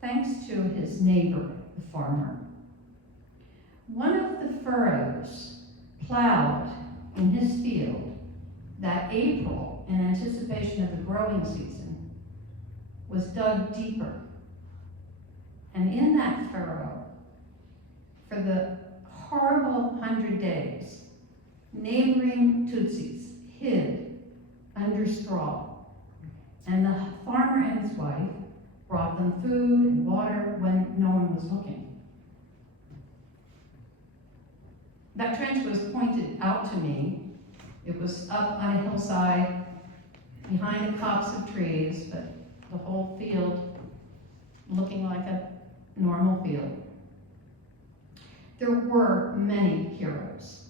thanks to his neighbor, the farmer. One of the furrows plowed in his field that April, in anticipation of the growing season, was dug deeper. And in that furrow, for the horrible 100 days, neighboring Tutsis hid under straw. And the farmer and his wife brought them food and water when no one was looking. That trench was pointed out to me. It was up on a hillside behind a copse of trees, but the whole field looking like a normal field. There were many heroes.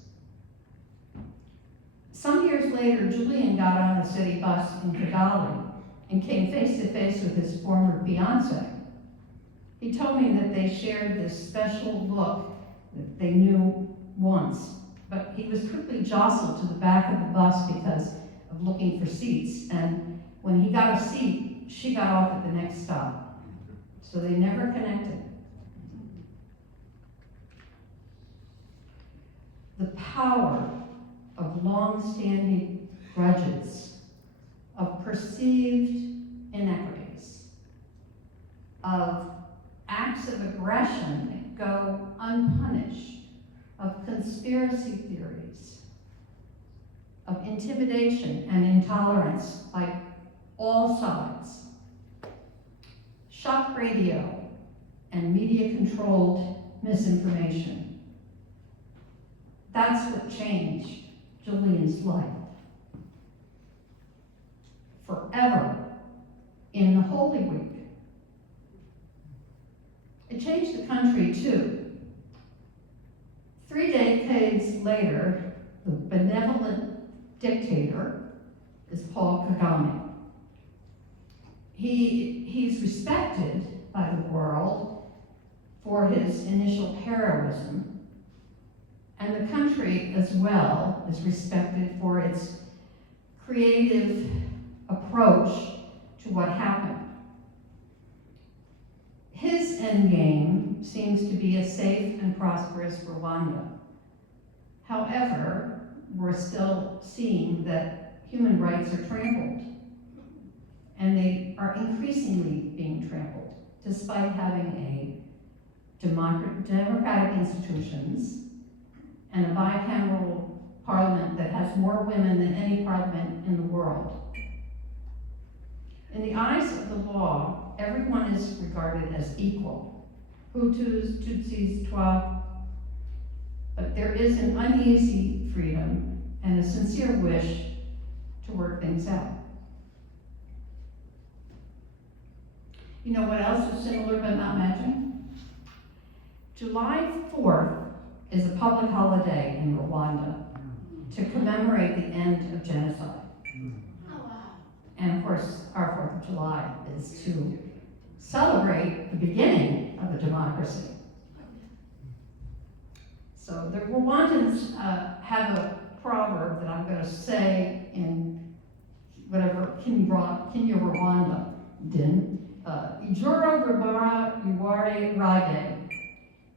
Some years later, Julian got on the city bus in Kigali and came face to face with his former fiance. He told me that they shared this special look that they knew once, but he was quickly jostled to the back of the bus because of looking for seats, and when he got a seat, she got off at the next stop. So they never connected. The power of long-standing grudges, of perceived inequities, of acts of aggression that go unpunished, of conspiracy theories, of intimidation and intolerance by all sides, shock radio and media-controlled misinformation. That's what changed Julian's life. Forever in the Holy Week. It changed the country too. 3 decades later, the benevolent dictator is Paul Kagame. He's respected by the world for his initial heroism, and the country as well is respected for its creative approach to what happened. His endgame seems to be a safe and prosperous Rwanda. However, we're still seeing that human rights are trampled, and they are increasingly being trampled, despite having a democratic institutions and a bicameral parliament that has more women than any parliament in the world. In the eyes of the law, everyone is regarded as equal. Hutus, Tutsis, Twa. But there is an uneasy freedom and a sincere wish to work things out. You know what else is similar but not mentioned? July 4th is a public holiday in Rwanda to commemorate the end of genocide. And of course, our 4th of July is to celebrate the beginning of a democracy. So the Rwandans have a proverb that I'm going to say in whatever Kinyarwanda din. Ijoro Ribara Iware Rage.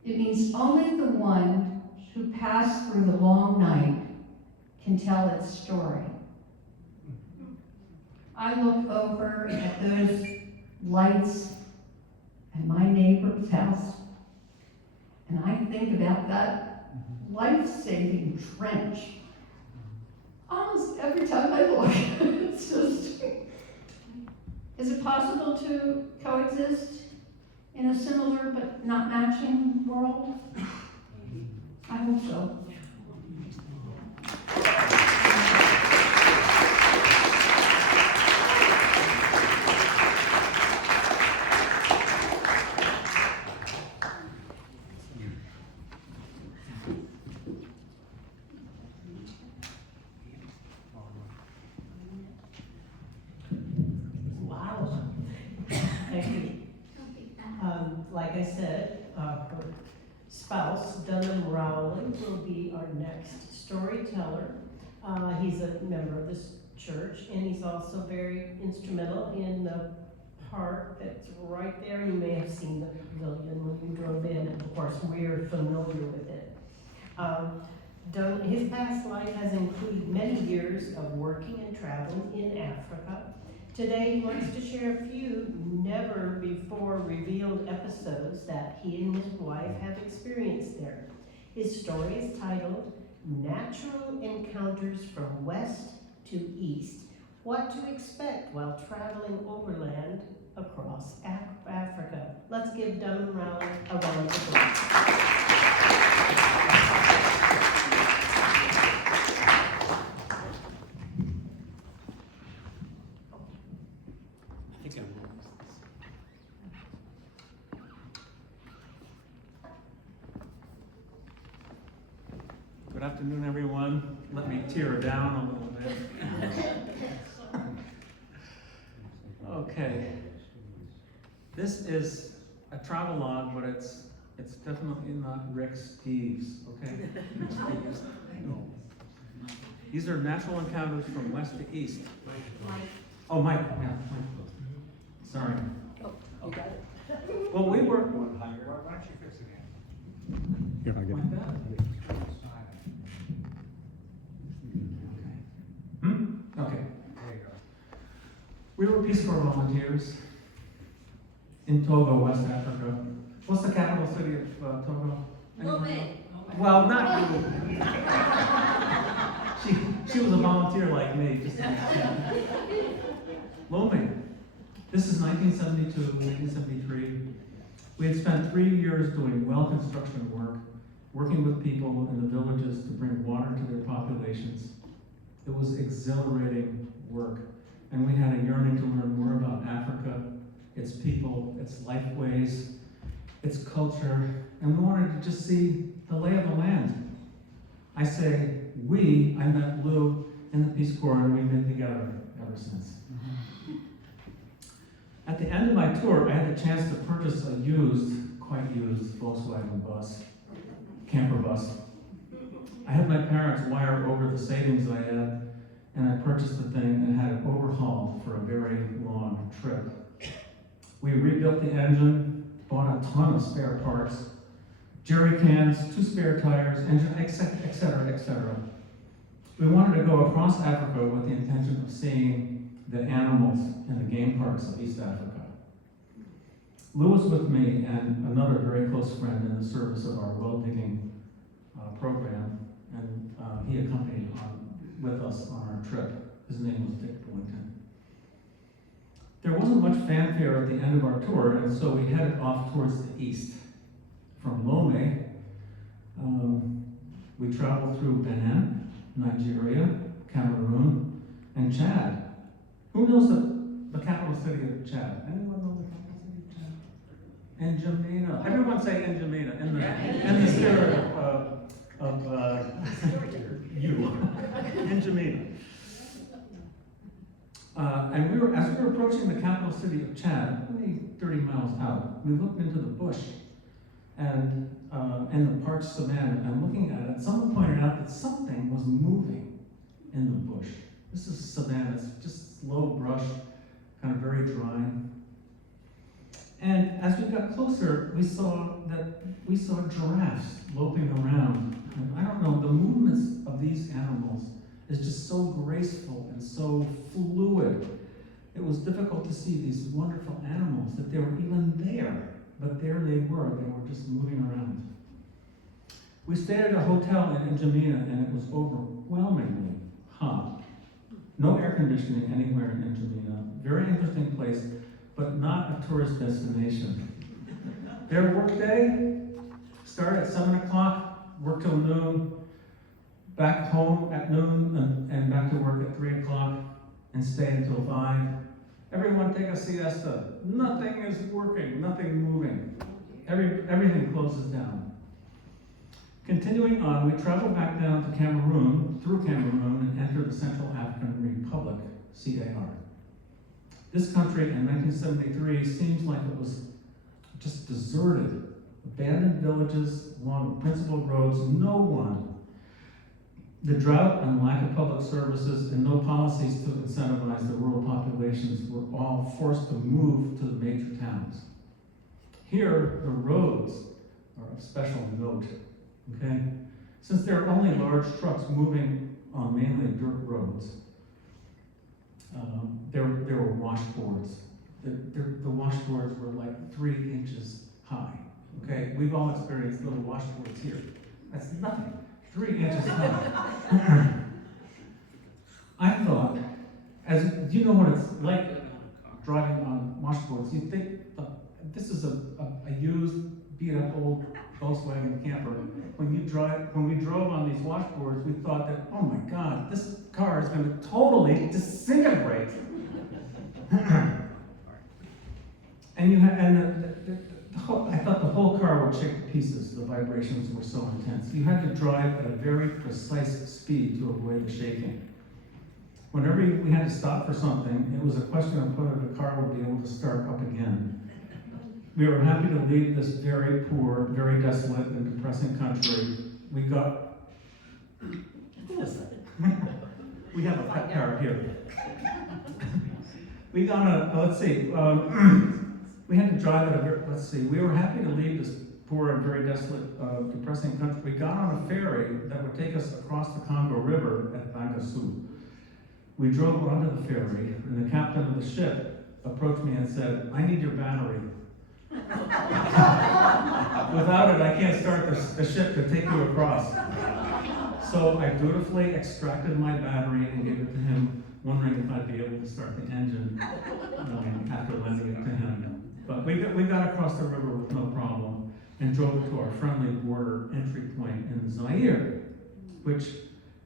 It means only the one who pass through the long night can tell its story. I look over at those lights at my neighbor's house, and I think about that life-saving trench. Almost every time I look, it's just, is it possible to coexist in a similar but not matching world? I hope so. Wow. Thank you. Like I said, her spouse, Dunham Rowley, will be our next storyteller. He's a member of this church, and he's also very instrumental in the park that's right there. You may have seen the pavilion when you drove in, and of course, we're familiar with it. His past life has included many years of working and traveling in Africa. Today, he wants to share a few never before revealed episodes that he and his wife have experienced there. His story is titled Natural Encounters from West to East: What to Expect While Traveling Overland Across Africa. Let's give Dunham Rowley a round of applause. Good afternoon, everyone. Let me tear down a little bit. Okay. This is a travel log, but it's definitely not Rick Steves, okay? These are natural encounters from west to east. Oh, Mike, yeah, Mike. Sorry. You got it. Well, we were. Why don't you fix it again? Here, I get Like that? Okay. There you go. We were Peace Corps volunteers in Togo, West Africa. What's the capital city of Togo? Anyone know? Well, not you. She was a volunteer like me. Just Lomé. This is 1972, 1973. We had spent 3 years doing well construction work, working with people in the villages to bring water to their populations. It was exhilarating work, and we had a yearning to learn more about Africa, its people, its lifeways, its culture, and we wanted to just see the lay of the land. I say we, I met Lou in the Peace Corps, and we've been together ever since. At the end of my tour, I had the chance to purchase a quite used Volkswagen bus, camper bus. I had my parents wire over the savings I had, and I purchased the thing and had it overhauled for a very long trip. We rebuilt the engine, bought a ton of spare parts, jerry cans, 2 spare tires, engine, etc., etc. We wanted to go across Africa with the intention of seeing the animals in the game parks of East Africa. Lou was with me and another very close friend in the service of our well digging program, and he accompanied with us on our trip. His name was Dick Boynton. There wasn't much fanfare at the end of our tour, and so we headed off towards the east. From Lomé, we traveled through Benin, Nigeria, Cameroon, and Chad. Who knows the capital city of Chad? Anyone know the capital city of Chad? N'Djamena. Everyone say N'Djamena in the spirit of you. N'Djamena. And as we were approaching the capital city of Chad, only 30 miles out, we looked into the bush and the parched savanna, and looking at it, someone pointed out that something was moving in the bush. This is savanna, it's just low brush, kind of very dry. And as we got closer, we saw giraffes loping around And I don't know, the movements of these animals is just so graceful and so fluid. It was difficult to see these wonderful animals, that they were even there. But there they were just moving around. We stayed at a hotel in N'Djamena, and it was overwhelmingly hot. No air conditioning anywhere in N'Djamena. Very interesting place, but not a tourist destination. Their workday started at 7 o'clock, work till noon, back home at noon, and back to work at 3 o'clock, and stay until 5. Everyone take a siesta. Nothing is working, nothing moving. Everything closes down. Continuing on, we travel back down to Cameroon, through Cameroon, and enter the Central African Republic, CAR. This country in 1973 seems like it was just deserted. Abandoned villages along the principal roads, no one. The drought and lack of public services and no policies to incentivize the rural populations were all forced to move to the major towns. Here, the roads are of special note, okay? Since there are only large trucks moving on mainly dirt roads, there were washboards. The washboards were like 3 inches high, okay? We've all experienced little washboards here. That's nothing. 3 inches high. I thought, do you know what it's like driving on washboards? You think this is a used, beat up old Volkswagen camper. When we drove on these washboards, we thought that, oh my God, this car is going to totally disintegrate. I thought the whole car would shake to pieces. The vibrations were so intense. You had to drive at a very precise speed to avoid the shaking. Whenever we had to stop for something, it was a question of whether the car would be able to start up again. We were happy to leave this very poor, very desolate and depressing country. We got... We have a pet car here. We got we had to drive at we were happy to leave this poor and very desolate, depressing country. We got on a ferry that would take us across the Congo River at Bangassou. We drove onto the ferry, and the captain of the ship approached me and said, "I need your battery. Without it, I can't start the ship to take you across." So I dutifully extracted my battery and gave it to him, wondering if I'd be able to start the engine after lending it to him. But we got across the river with no problem and drove to our friendly border entry point in Zaire, which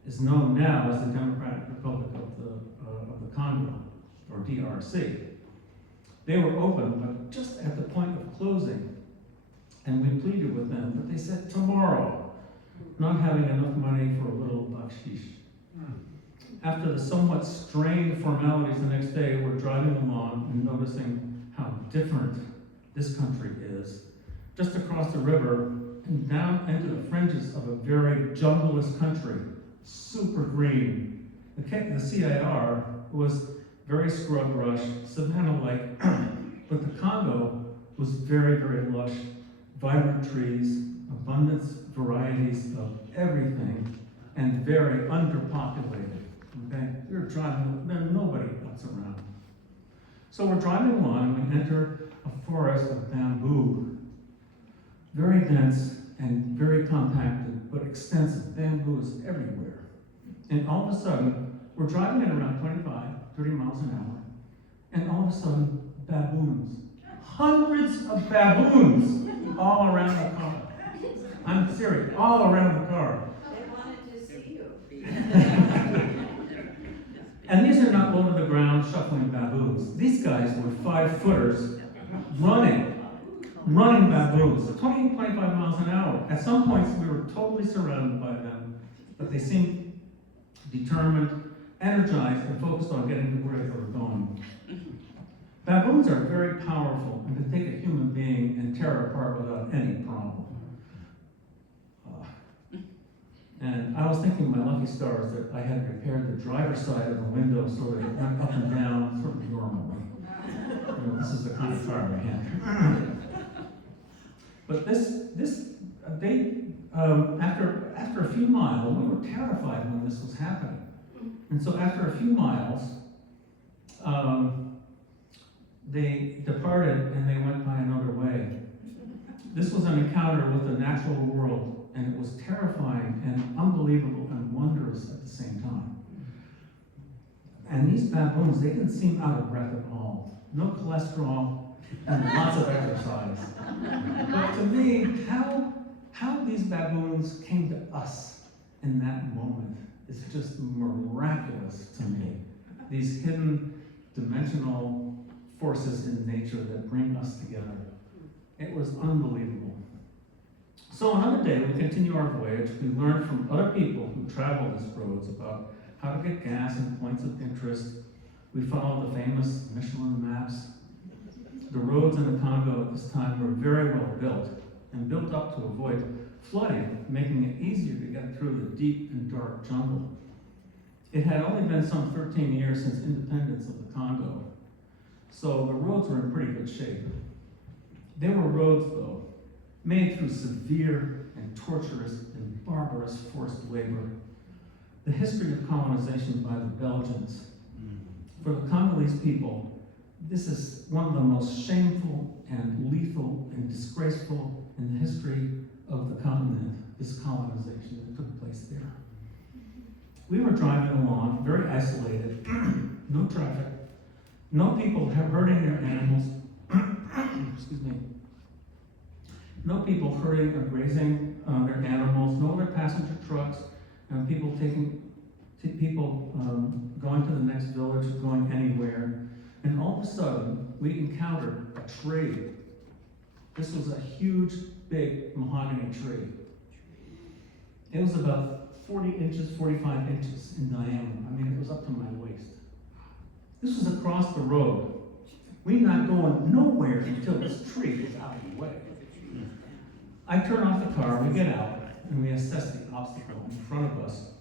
is known now as the Democratic Republic of the Congo, or DRC. They were open, but just at the point of closing, and we pleaded with them, but they said tomorrow, not having enough money for a little bakshish. After the somewhat strained formalities the next day, we're driving along and noticing how different this country is. Just across the river and down into the fringes of a very jungleless country, super green. The CIR was very scrub brush, savanna-like, but the Congo was very, very lush, vibrant trees, abundant varieties of everything, and very underpopulated. Okay? We're driving, nobody else around. So we're driving along, and we enter a forest of bamboo, very dense and very compacted, but extensive. Bamboo is everywhere. And all of a sudden, we're driving at around 25, 30 miles an hour, and all of a sudden, baboons. Hundreds of baboons all around the car. I'm serious, all around the car. They wanted to see you. And these are not low to the ground shuffling baboons. These guys were 5-footers running baboons, 20, 25 miles an hour. At some points, we were totally surrounded by them, but they seemed determined, energized, and focused on getting to where they were going. Baboons are very powerful and can take a human being and tear it apart without any problem. And I was thinking my lucky stars that I had repaired the driver's side of the window so that it went up and down sort of normally. This is the kind of car I had. But after after a few miles, we were terrified when this was happening. And so after a few miles, they departed and they went by another way. This was an encounter with the natural world, and it was terrifying and unbelievable and wondrous at the same time. And these baboons, they didn't seem out of breath at all. No cholesterol and lots of exercise. But to me, how these baboons came to us in that moment is just miraculous to me. These hidden dimensional forces in nature that bring us together. It was unbelievable. So another day, we continue our voyage. We learned from other people who travel these roads about how to get gas and points of interest. We followed the famous Michelin maps. The roads in the Congo at this time were very well built and built up to avoid flooding, making it easier to get through the deep and dark jungle. It had only been some 13 years since independence of the Congo, so the roads were in pretty good shape. They were roads, though, made through severe and torturous and barbarous forced labor. The history of colonization by the Belgians. For the Congolese people, this is one of the most shameful and lethal and disgraceful in the history of the continent, this colonization that took place there. We were driving along, very isolated, no traffic, no people hurting their animals, excuse me, no people hurting or grazing their animals, no other passenger trucks, and people going to the next village, going anywhere. And all of a sudden, we encountered a tree. This was a huge, big mahogany tree. It was about 40 inches, 45 inches in diameter. I mean, it was up to my waist. This was across the road. We're not going nowhere until this tree is out of the way. I turn off the car, we get out, and we assess the obstacle in front of us.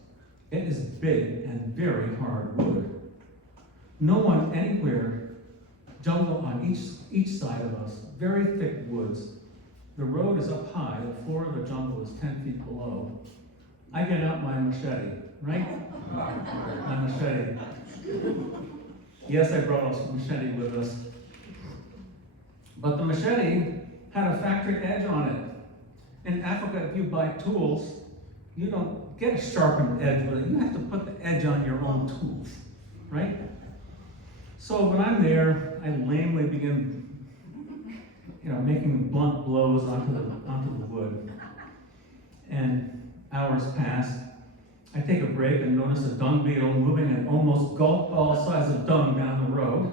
It is big and very hard wood. No one anywhere, jungle on each side of us, very thick woods. The road is up high, the floor of the jungle is 10 feet below. I get out my machete, right? My machete. Yes, I brought a machete with us. But the machete had a factory edge on it. In Africa, if you buy tools, you don't get a sharpened edge with it. You have to put the edge on your own tools, right? So when I'm there, I lamely begin, making blunt blows onto the wood. And hours pass. I take a break and notice a dung beetle moving an almost golf ball size of dung down the road.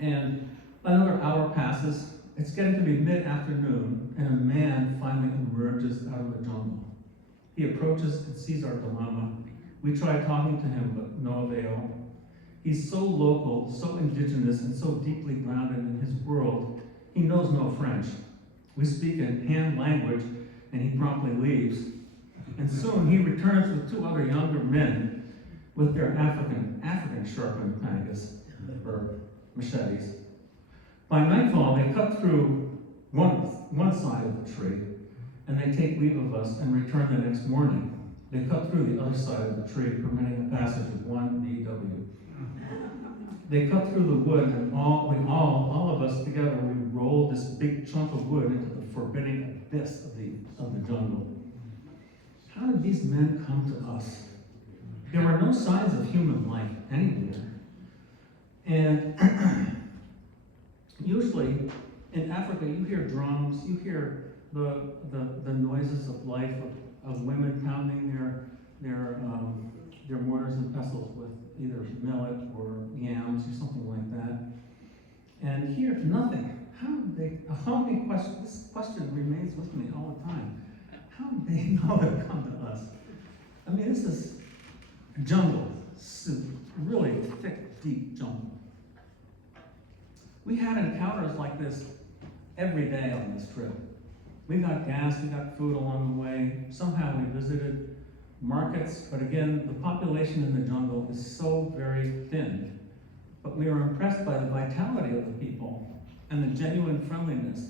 And another hour passes. It's getting to be mid-afternoon, and a man finally emerges out of the jungle. He approaches and sees our dilemma. We try talking to him, but no avail. He's so local, so indigenous, and so deeply grounded in his world, he knows no French. We speak in hand language, and he promptly leaves. And soon he returns with two other younger men with their African sharpened pangas, or machetes. By nightfall, they cut through one side of the tree, and they take leave of us and return the next morning. They cut through the other side of the tree, permitting a passage of 1 VW. They cut through the wood, and all of us together, we rolled this big chunk of wood into the forbidding abyss of the jungle. How did these men come to us? There were no signs of human life anywhere. And usually in Africa, you hear drums, you hear the noises of life of women pounding their mortars and pestles with either millet or yams or something like that. And here, nothing. This question remains with me all the time. How did they know to come to us? I mean, this is jungle, really thick, deep jungle. We had encounters like this every day on this trip. We got gas, we got food along the way. Somehow we visited markets, but again, the population in the jungle is so very thin. But we are impressed by the vitality of the people and the genuine friendliness,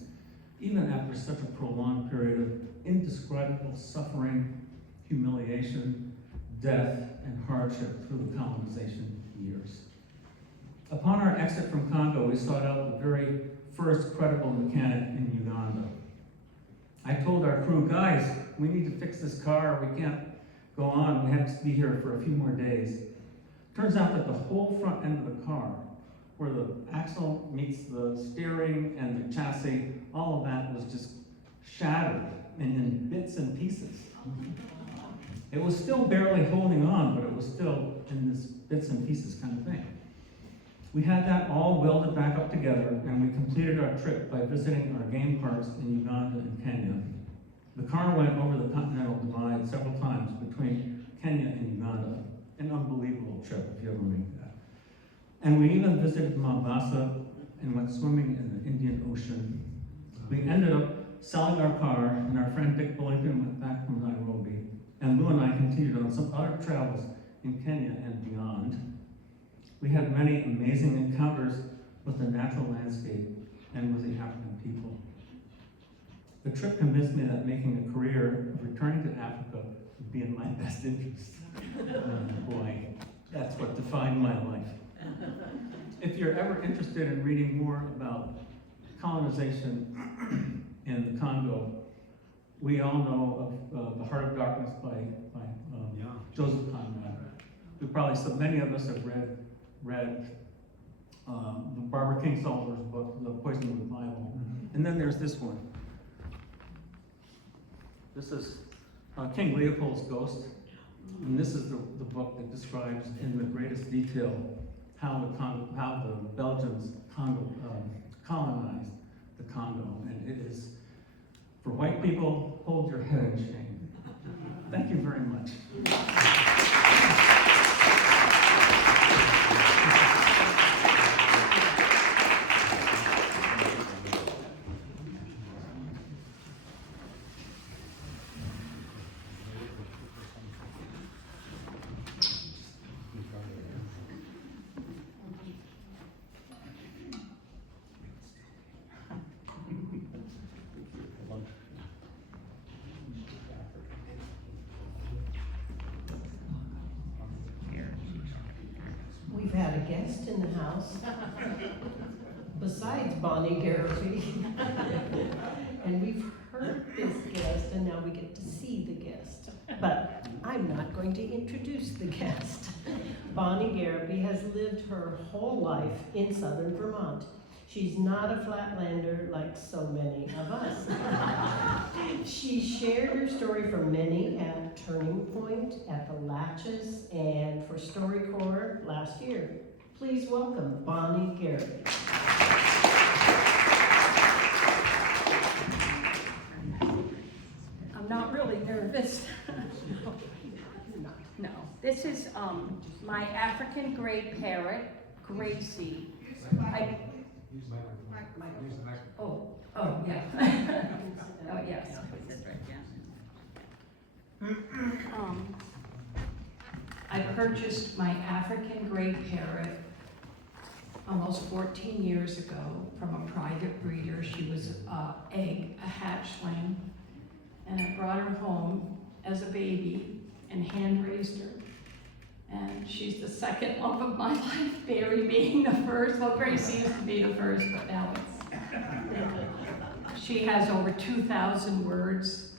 even after such a prolonged period indescribable suffering, humiliation, death, and hardship through the colonization years. Upon our exit from Congo, we sought out the very first credible mechanic in Uganda. I told our crew, guys, we need to fix this car. We can't go on. We have to be here for a few more days. Turns out that the whole front end of the car, where the axle meets the steering and the chassis, all of that was just shattered and in bits and pieces. It was still barely holding on, but it was still in this bits and pieces kind of thing. We had that all welded back up together, and we completed our trip by visiting our game parks in Uganda and Kenya. The car went over the Continental Divide several times between Kenya and Uganda. An unbelievable trip if you ever make that. And we even visited Mombasa and went swimming in the Indian Ocean. We ended up selling our car, and our friend Dick Bullington went back from Nairobi. And Lou and I continued on some other travels in Kenya and beyond. We had many amazing encounters with the natural landscape and with the African people. The trip convinced me that making a career of returning to Africa would be in my best interest. Boy, that's what defined my life. If you're ever interested in reading more about colonization in the Congo, we all know of The Heart of Darkness by Joseph Conrad. Many of us have read the Barbara Kingsolver's book, The Poison of the Bible. And then there's this one. This is King Leopold's Ghost. And this is the book that describes in the greatest detail how the Belgians colonized the Congo. And it is, for white people, hold your head in shame. Thank you very much. We've had a guest in the house, besides Bonnie Garrity. And we've heard this guest, and now we get to see the guest. But I'm not going to introduce the guest. Bonnie Garrity has lived her whole life in southern Vermont. She's not a flatlander like so many of us. She shared her story for many at Turning Point, at the Latches, and for StoryCorps last year. Please welcome Bonnie Garrity. I'm not really nervous. No, this is my African gray parrot, Gracie. Oh, yeah. Oh, yes. I purchased my African gray parrot almost 14 years ago from a private breeder. She was a hatchling, and I brought her home as a baby and hand raised her. And she's the second love of my life, Barry being the first. Well, Gracie used to be the first, but now she has over 2,000 words.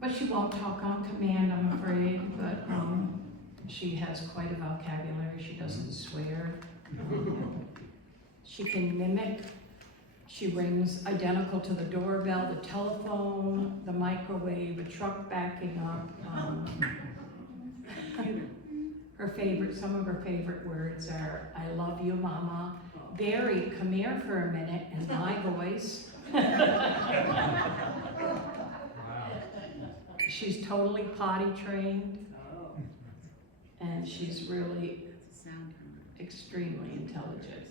But she won't talk on command, I'm afraid, but she has quite a vocabulary. She doesn't swear. She can mimic. She rings identical to the doorbell, the telephone, the microwave, a truck backing up. Some of her favorite words are, I love you, Mama. Barry, come here for a minute, in my voice. She's totally potty trained, and she's really extremely intelligent.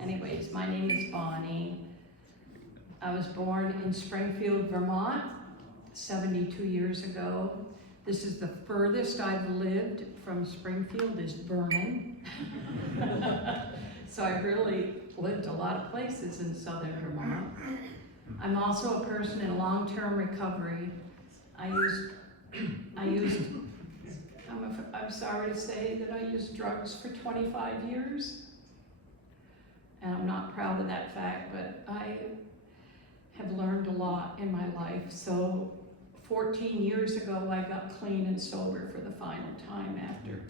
Anyways, my name is Bonnie. I was born in Springfield, Vermont, 72 years ago. This is the furthest I've lived from Springfield is Vernon. So I really lived a lot of places in southern Vermont. I'm also a person in long-term recovery. I'm sorry to say that I used drugs for 25 years. And I'm not proud of that fact, but I have learned a lot in my life. So 14 years ago, I got clean and sober for the final time after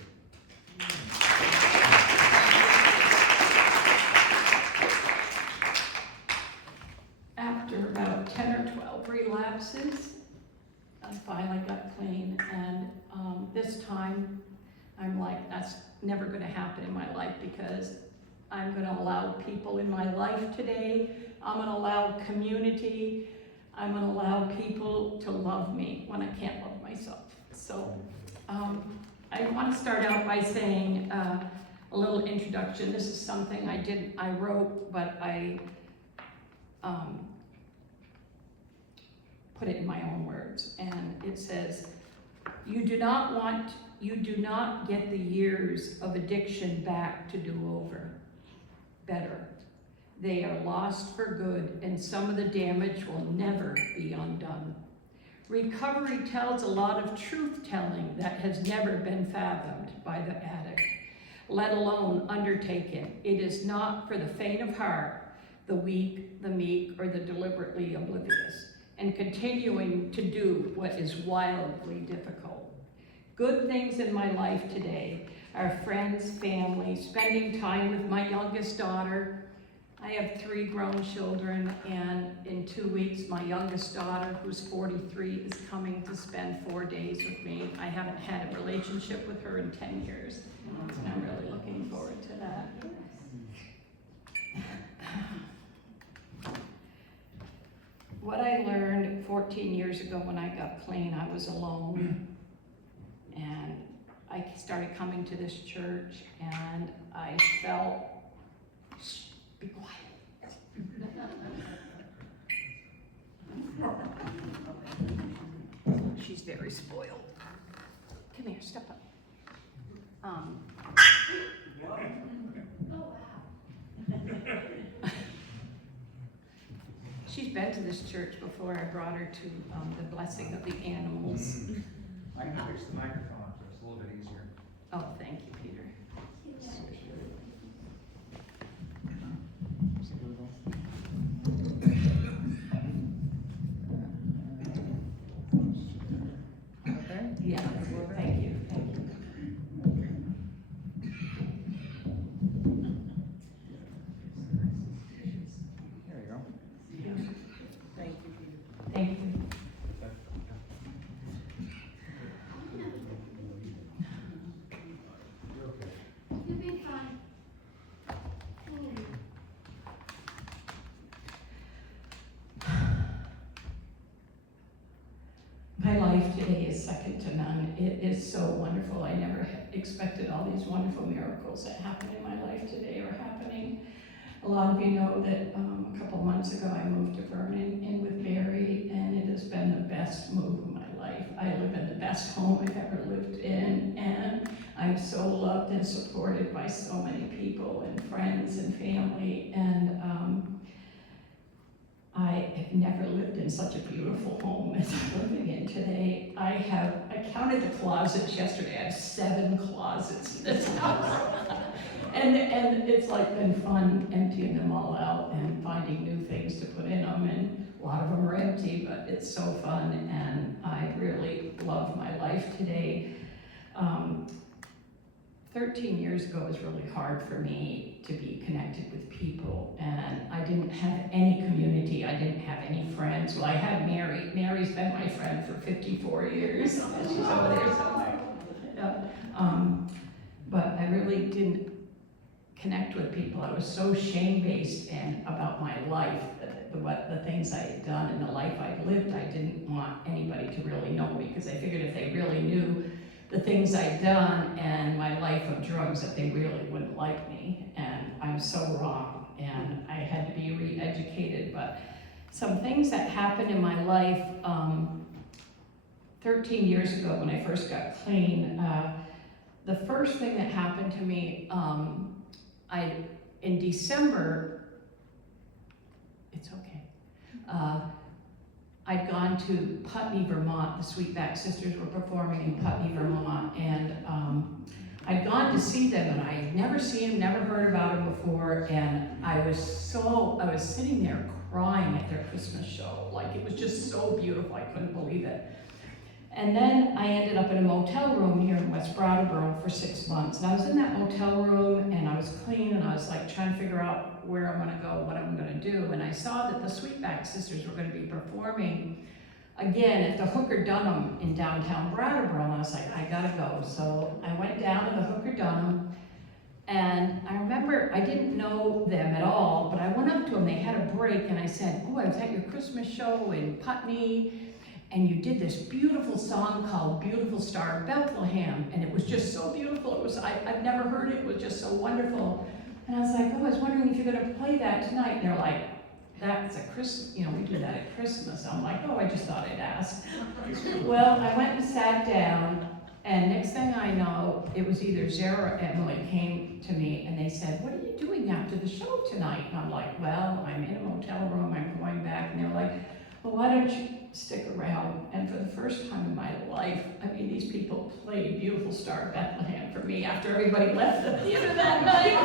about 10 or 12 relapses. I finally got clean, and this time I'm like, that's never going to happen in my life, because I'm going to allow people in my life today, I'm going to allow community, I'm going to allow people to love me when I can't love myself. So I want to start out by saying a little introduction. This is something I wrote, but I put it in my own words, and it says, you do not get the years of addiction back to do over. Better. They are lost for good, and some of the damage will never be undone. Recovery tells a lot of truth-telling that has never been fathomed by the addict, let alone undertaken. It is not for the faint of heart, the weak, the meek, or the deliberately oblivious, and continuing to do what is wildly difficult. Good things in my life today are friends, family, spending time with my youngest daughter. I have 3 grown children, and in 2 weeks, my youngest daughter, who's 43, is coming to spend 4 days with me. I haven't had a relationship with her in 10 years, and I'm really looking forward to that. What I learned 14 years ago when I got clean, I was alone, and I started coming to this church, and I felt, shh, be quiet. She's very spoiled. Come here, step up. She's been to this church before. I brought her to the blessing of the animals. I can fix the microphone so it's a little bit easier. Oh, thank you, Peter. Yeah, thank you, thank you. There you go. Thank you, Peter. Thank you. You're okay. You'll be fine. My life today is second to none. It is so wonderful. I never expected all these wonderful miracles that happen in my life today are happening. A lot of you know that a couple months ago I moved to Vernon in with Barry, and it has been the best move of my life. I live in the best home I've ever lived in, and I'm so loved and supported by so many people and friends and family, and I have never lived in such a beautiful home as I'm living in today. I counted the closets yesterday. I have 7 closets in this house. and it's like been fun emptying them all out and finding new things to put in them, and a lot of them are empty, but it's so fun, and I really love my life today. 13 years ago, it was really hard for me to be connected with people, and I didn't have any community. I didn't have any friends. Well, I had Mary. Mary's been my friend for 54 years. She's over there somewhere. Yeah. But I really didn't connect with people. I was so shame-based and about my life, the things I had done and the life I'd lived. I didn't want anybody to really know me, because I figured if they really knew the things I'd done and my life of drugs, that they really wouldn't like me, and I'm so wrong, and I had to be re-educated. But some things that happened in my life 13 years ago when I first got clean, the first thing that happened to me, in December, it's okay, I'd gone to Putney, Vermont. The Sweetback Sisters were performing in Putney, Vermont, and I'd gone to see them, and I'd never seen them, never heard about them before, and I was sitting there crying at their Christmas show. Like, it was just so beautiful, I couldn't believe it. And then I ended up in a motel room here in West Brattleboro for 6 months. And I was in that motel room, and I was clean, and I was like trying to figure out where I'm gonna go, what I'm gonna do. And I saw that the Sweetback Sisters were gonna be performing again at the Hooker Dunham in downtown Brattleboro. And I was like, I gotta go. So I went down to the Hooker Dunham, and I remember I didn't know them at all, but I went up to them, they had a break, and I said, oh, I was at your Christmas show in Putney, and you did this beautiful song called Beautiful Star of Bethlehem, and it was just so beautiful. It was, I've never heard it, it was just so wonderful. And I was like, oh, I was wondering if you're gonna play that tonight. And they're like, that's a Christmas, you know, we do that at Christmas. I'm like, oh, I just thought I'd ask. Well, I went and sat down, and next thing I know, it was either Zara or Emily came to me, and they said, what are you doing after the show tonight? And I'm like, well, I'm in a motel room, I'm going back. And they're like, well, why don't you stick around? And for the first time in my life, I mean, these people played Beautiful Star of Bethlehem for me after everybody left the theater that night.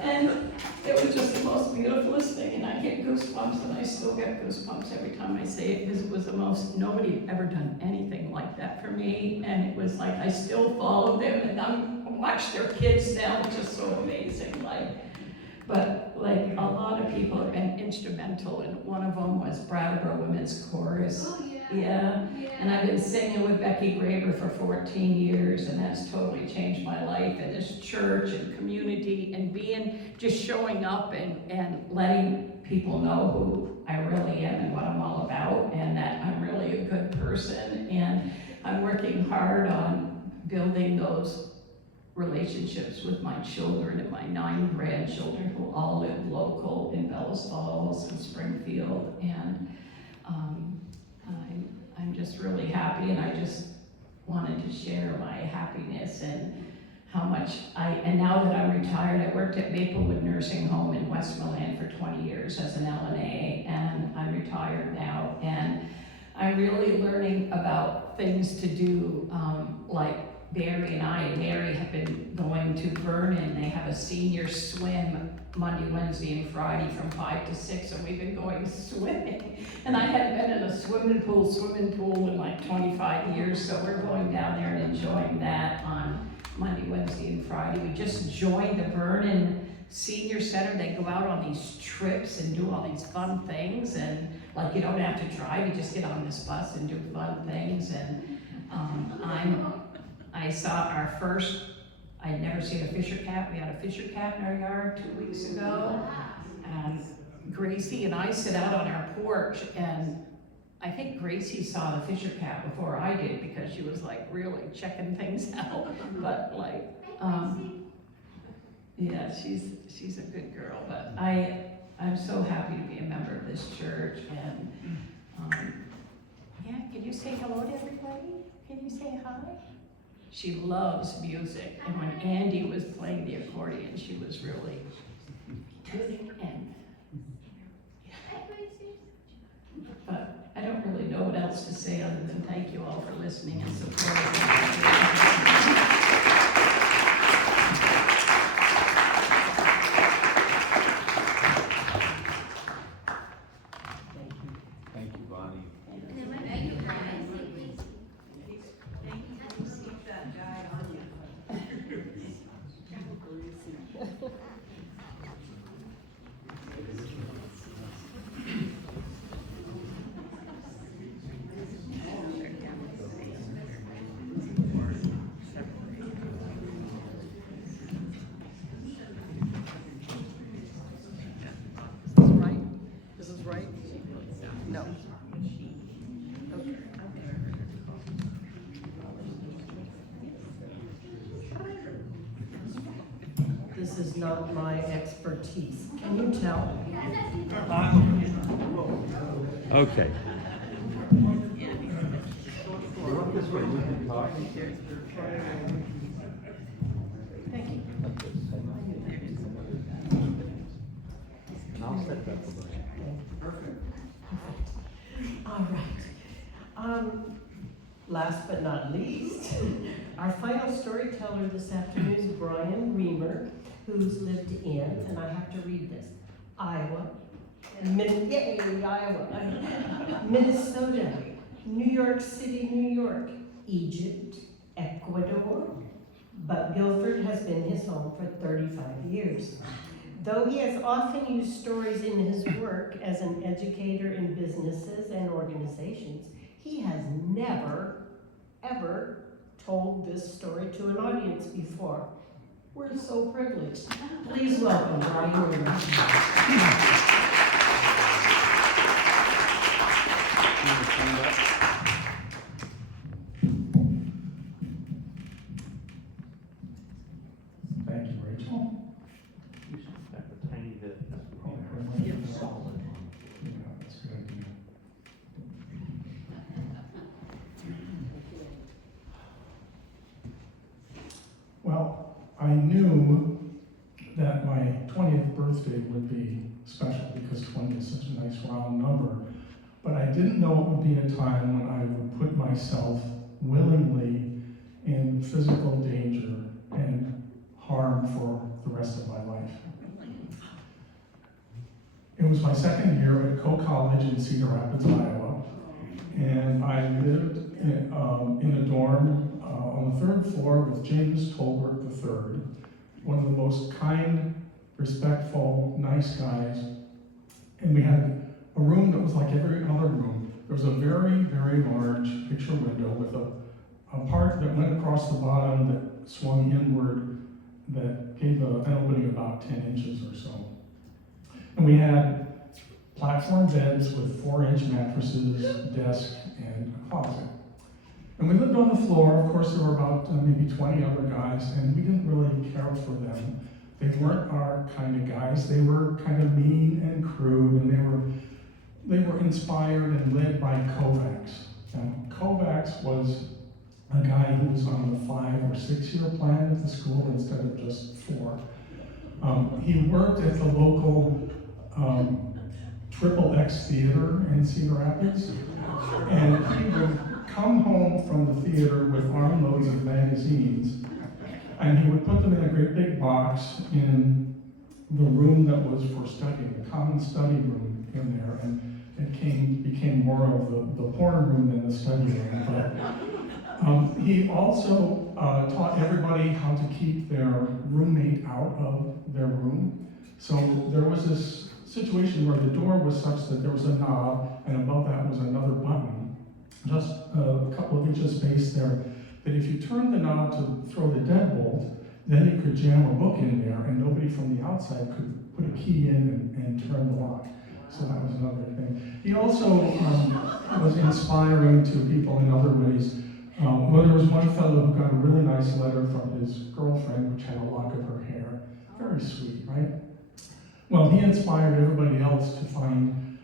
And it was just the most beautifulest thing, and I get goosebumps, and I still get goosebumps every time I say it, because it was the most, nobody had ever done anything like that for me, and it was like, I still follow them, and I watch their kids now, it's just so amazing, but like a lot of people have been instrumental, and one of them was Brattleboro Women's Chorus. Oh, yeah. Yeah, and I've been singing with Becky Graber for 14 years, and that's totally changed my life, and this church and community, and just showing up and letting people know who I really am and what I'm all about, and that I'm really a good person, and I'm working hard on building those relationships with my children and my 9 grandchildren who all live local in Bellows Falls and Springfield, and I'm just really happy, and I just wanted to share my happiness and how much and now that I'm retired, I worked at Maplewood Nursing Home in Westmoreland for 20 years as an LNA, and I'm retired now, and I'm really learning about things to do, like Barry and Mary have been going to Vernon. They have a senior swim Monday, Wednesday, and Friday from 5 to 6, and we've been going swimming. And I hadn't been in a swimming pool in like 25 years, so we're going down there and enjoying that on Monday, Wednesday, and Friday. We just joined the Vernon Senior Center. They go out on these trips and do all these fun things, and like you don't have to drive, you just get on this bus and do fun things. And I saw our first, I'd never seen a fisher cat. We had a fisher cat in our yard 2 weeks ago. And Gracie and I sit out on our porch, and I think Gracie saw the fisher cat before I did, because she was like really checking things out. But like, yeah, she's a good girl. But I'm so happy to be a member of this church. And yeah, can you say hello to everybody? Can you say hi? She loves music, and when Andy was playing the accordion, she was really tuning in. But I don't really know what else to say other than thank you all for listening and supporting. Thank you, Bonnie. This is right? No. Okay. This is not my expertise. Can you tell? Okay. Walk this way, we can talk. Thank you. And I'll set it up. Perfect. All right. Last but not least, our final storyteller this afternoon is Brian Reamer, who's lived in, and I have to read this, Iowa, Iowa, Minnesota, New York City, New York, Egypt, Ecuador, but Guilford has been his home for 35 years. Though he has often used stories in his work as an educator in businesses and organizations, he has never, ever told this story to an audience before. We're so privileged. Please welcome Brian Reamer. Thank you, Rachel. You should have a tiny bit. Yeah, that's a good idea. Well, I knew that my 20th birthday would be special because 20 is such a nice round number, but I didn't know it would be a time when I would put myself willingly in physical danger and harm for the rest of my life. It was my second year at Coe College in Cedar Rapids, Iowa, and I lived in a dorm on the 3rd floor with James Tolbert III, one of the most kind, respectful, nice guys. And we had a room that was like every other room. There was a very, very large picture window with a part that went across the bottom that swung inward that gave an opening about 10 inches or so. And we had platform beds with 4-inch mattresses, desk, and a closet. And we lived on the floor. Of course, there were about maybe 20 other guys, and we didn't really care for them. They weren't our kind of guys. They were kind of mean and crude, and they were inspired and led by Kovacs. Now, Kovacs was a guy who was on the 5 or 6 year plan at the school instead of just 4. He worked at the local Triple X Theater in Cedar Rapids, and he would come home from the theater with armloads of magazines, and he would put them in a great big box in the room that was for studying, the common study room in there, and it became more of the porn room than the study room. But he also taught everybody how to keep their roommate out of their room. So there was this situation where the door was such that there was a knob, and above that was another button, just a couple of inches space there, that if you turned the knob to throw the deadbolt, then you could jam a book in there, and nobody from the outside could put a key in and turn the lock. So that was another thing. He also was inspiring to people in other ways. Well, there was one fellow who got a really nice letter from his girlfriend, which had a lock of her hair. Very sweet, right? Well, he inspired everybody else to find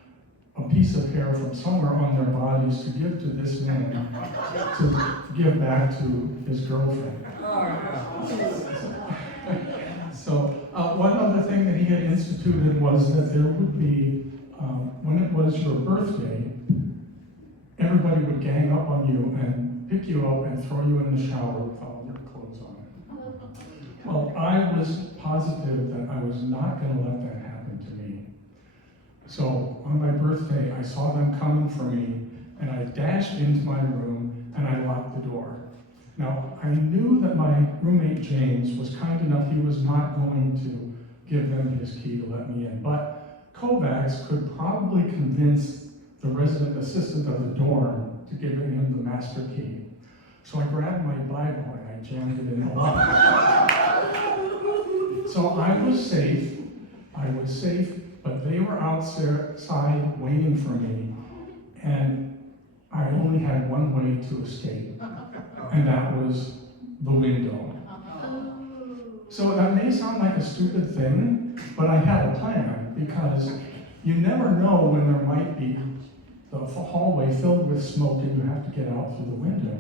a piece of hair from somewhere on their bodies to give to this man, to give back to his girlfriend. So one other thing that he had instituted was that there would be, when it was your birthday, everybody would gang up on you and pick you up and throw you in the shower with all your clothes on. Well, I was positive that I was not going to let that happen to me. So on my birthday, I saw them coming for me, and I dashed into my room and I locked the door. Now, I knew that my roommate James was kind enough, he was not going to give them his key to let me in, but Kovacs could probably convince the resident assistant of the dorm to give him the master key. So I grabbed my Bible and I jammed it in the lock. So I was safe, but they were outside waiting for me, and I only had one way to escape, and that was the window. So that may sound like a stupid thing, but I had a plan, because you never know when there might be the hallway filled with smoke and you have to get out through the window.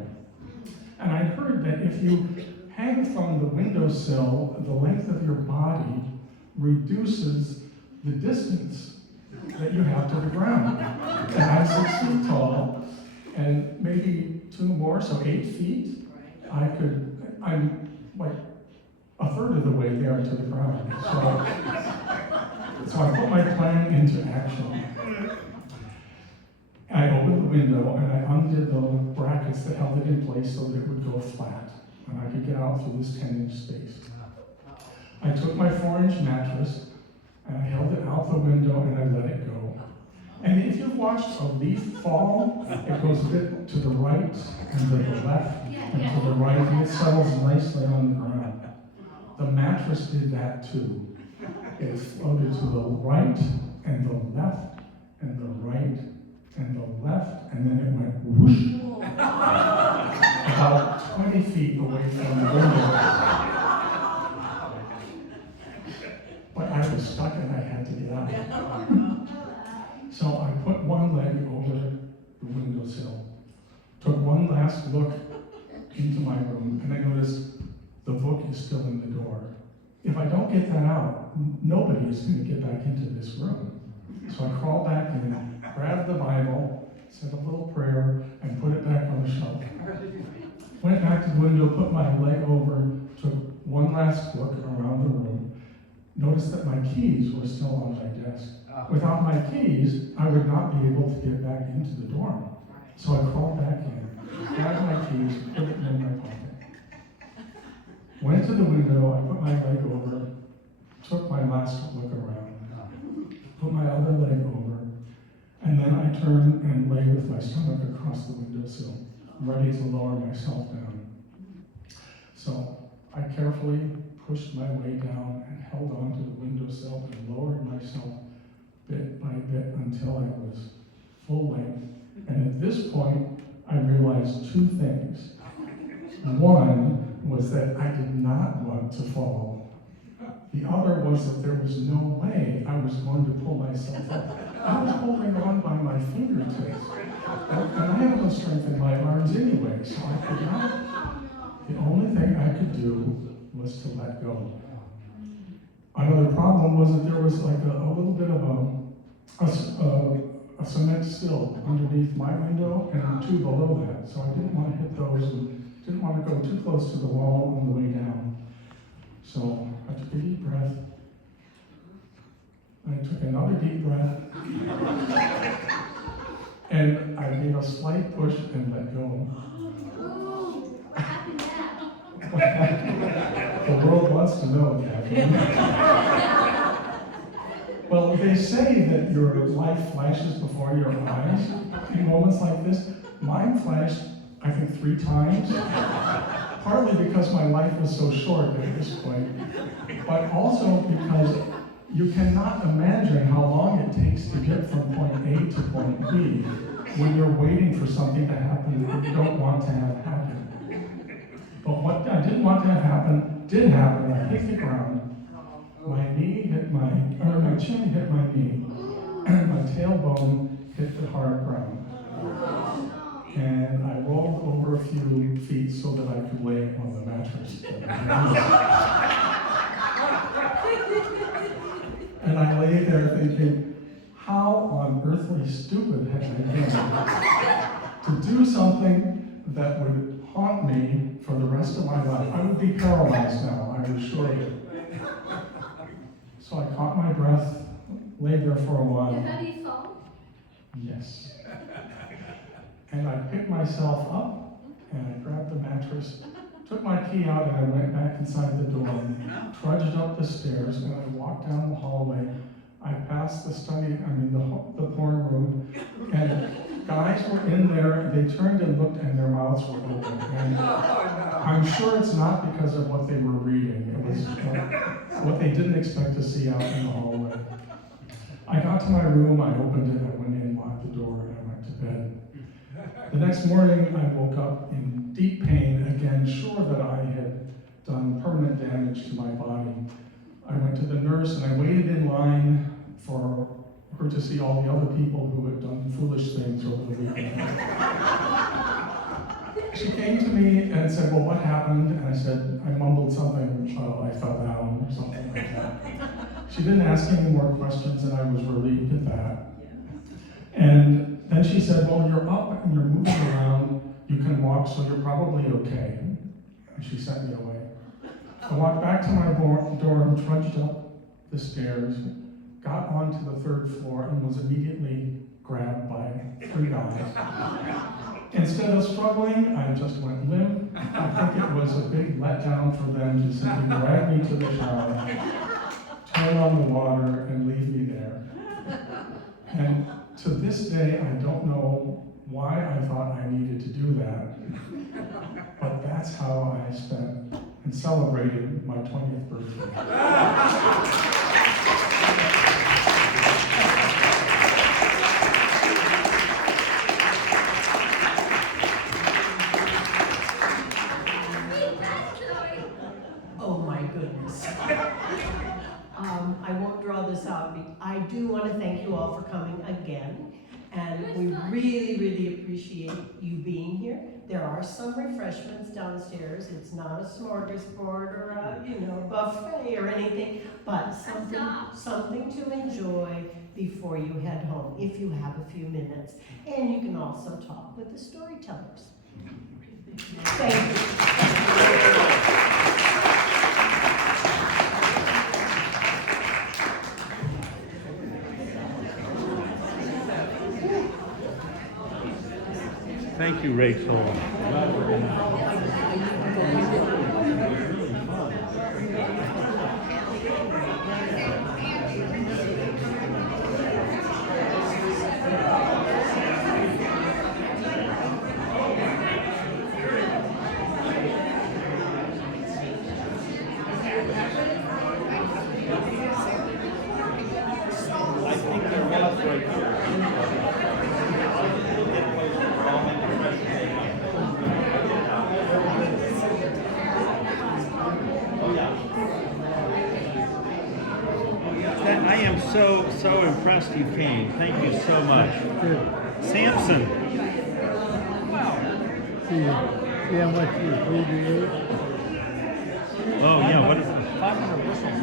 And I heard that if you hang from the windowsill, the length of your body reduces the distance that you have to the ground. And I'm 6 feet tall, and maybe 2 more, so 8 feet. I'm like a third of the way there to the ground. So I put my plan into action. I opened the window and I undid the brackets that held it in place so that it would go flat, and I could get out through this 10-inch space. I took my 4-inch mattress and I held it out the window and I let it go. And if you've watched a leaf fall, it goes a bit to the right and to the left and to the right, and it settles nicely on the ground. The mattress did that too. It floated to the right and the left and the right and the left, and then it went whoosh about 20 feet away from the window. But I was stuck and I had to get out. So I put one leg over the windowsill, took one last look into my room, and I noticed the book is still in the door. If I don't get that out, nobody is going to get back into this room. So I crawled back in, grabbed the Bible, said a little prayer, and put it back on the shelf. Went back to the window, put my leg over, took one last look around the room, noticed that my keys were still on my desk. Without my keys, I would not be able to get back into the dorm. So I crawled back in, grabbed my keys, put it in my pocket. Went to the window, I put my leg over, took my last look around, put my other leg over, and then I turned and lay with my stomach across the windowsill, ready to lower myself down. So I carefully pushed my way down and held onto the windowsill and lowered myself bit by bit until I was full length. And at this point, I realized 2 things. One was that I did not want to fall. The other was that there was no way I was going to pull myself up. I was holding on by my fingertips. And I have no strength in my arms anyway, so I could not. The only thing I could do was to let go. Another problem was that there was like a little bit of a cement sill underneath my window and 2 below that, so I didn't want to hit those and didn't want to go too close to the wall on the way down. So I took a deep breath. I took another deep breath. And I made a slight push and let go. Ooh, what happened now? The world wants to know, Kathy. Well, they say that your life flashes before your eyes in moments like this. Mine flashed, I think, 3 times. Partly because my life was so short at this point, but also because you cannot imagine how long it takes to get from point A to point B when you're waiting for something to happen that you don't want to have happen. But what I didn't want to have happen did happen. I hit the ground. My chin hit my knee, and my tailbone hit the hard ground. And I rolled over a few feet so that I could lay on the mattress. And I lay there thinking, how on earthly stupid had I been to do something that would haunt me for the rest of my life? I would be paralyzed now, I was sure of it. So I caught my breath, lay there for a while. And how do you fall? Yes. And I picked myself up, and I grabbed the mattress, took my key out, and I went back inside the dorm, trudged up the stairs, and I walked down the hallway. I passed the porn room, and guys were in there. They turned and looked, and their mouths were open. And I'm sure it's not because of what they were reading. It was what they didn't expect to see out in the hallway. I got to my room, I opened it, I went in, locked the door, and I went to bed. The next morning, I woke up in deep pain, again, sure that I had done permanent damage to my body. I went to the nurse and I waited in line for her to see all the other people who had done foolish things over the weekend. She came to me and said, well, what happened? And I said, I mumbled something, I fell down or something like that. She didn't ask any more questions, and I was relieved at that. And then she said, well, you're up and you're moving around, you can walk, so you're probably okay. And she sent me away. I walked back to my dorm, trudged up the stairs, got onto the 3rd floor, and was immediately grabbed by 3 guys. Instead of struggling, I just went limp. I think it was a big letdown for them to simply drag me to the shower, turn on the water, and leave me there. And to this day, I don't know why I thought I needed to do that, but that's how I spent and celebrated my 20th birthday. Oh my goodness. I won't draw this out. I do want to thank you all for coming again. And we really, really appreciate you being here. There are some refreshments downstairs. It's not a smorgasbord or a, buffet or anything, but something to enjoy before you head home, if you have a few minutes. And you can also talk with the storytellers. Thank you. Thank you, Rachel. I am so impressed you came. Thank you so much. Samson. See how much you abbreviate? Oh yeah, what is it? 500 bushels.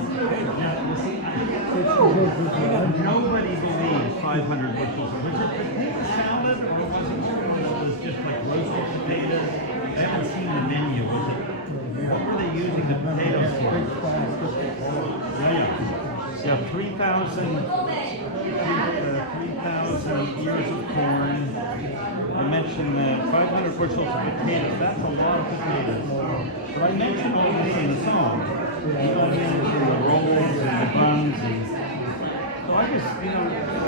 Nobody believes 500 bushels. Was it potato salad or was it just like roasted potatoes? I haven't seen the menu. Was it? What were they using the potatoes for? Yeah, 3,000 ears of corn. I mentioned 500 bushels of potatoes. That's a lot of potatoes. But I mentioned all this in the song. You know, the rolls and the buns. And so I just, I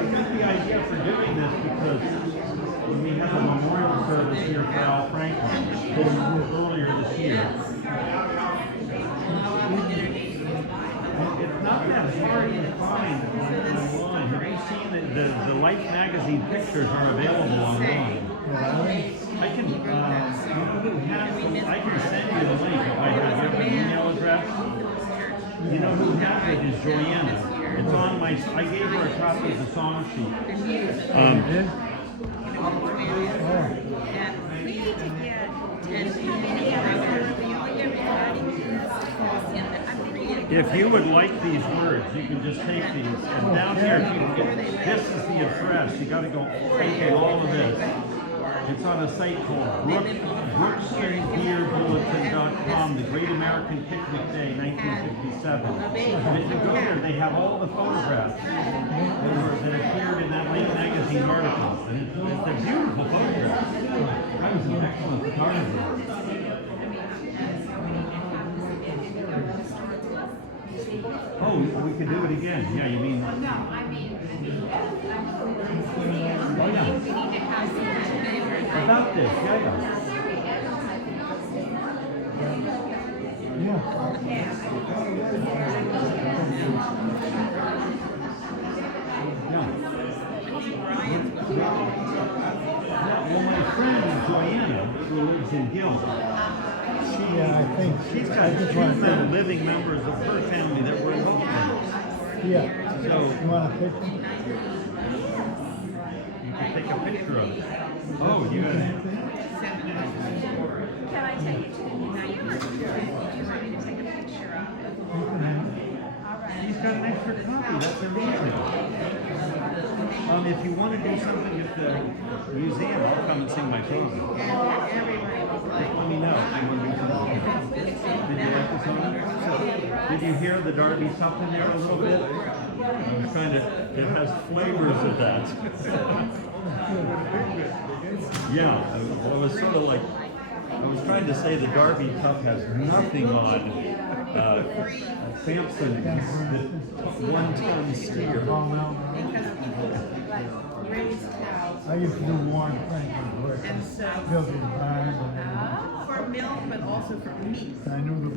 think the idea for doing this because when we had a memorial service here for Al Franklin earlier this year, it's not that hard to find online. Have you seen that the Life magazine pictures are available online? I can, I can send you the link if I have your email address. You know who has it is Joanna. It's on my, I gave her a copy of the song sheet. If you would like these words, you can just take these. And down here, this is the address. You got to go take all of this. It's on a site called BrooksBeerBulletin.com, the Great American Picnic Day, 1957. And if you go there, they have all the photographs that appeared in that Life magazine article. And it's a beautiful photograph. That was an excellent photographer. Oh, we could do it again. Yeah, you mean? No, I mean, Oh, yeah. we need to have About this, yeah. Well, my friend Joanna, who lives in Guilford, she's got two living members of her family that were involved in it. Yeah. So, You want a picture? you can take a picture of it. Oh, you got it. Can I take it to the night? You want me to take a picture of it? All right. He's got an extra have your copy, that's amazing. If you want to do something at the museum, I'll come and sing my song. Let me know if you want to do something. Did you like the song? Did you hear the Derby Cup in there a little bit? I'm trying to, it has flavors of that. Yeah, I was sort of like, I was trying to say the Derby Cup has nothing on Samson, the one-ton steer. Because people like raise cows I used to do Warren Franklin's work. and so Building barns and for milk, but also for meat. I knew the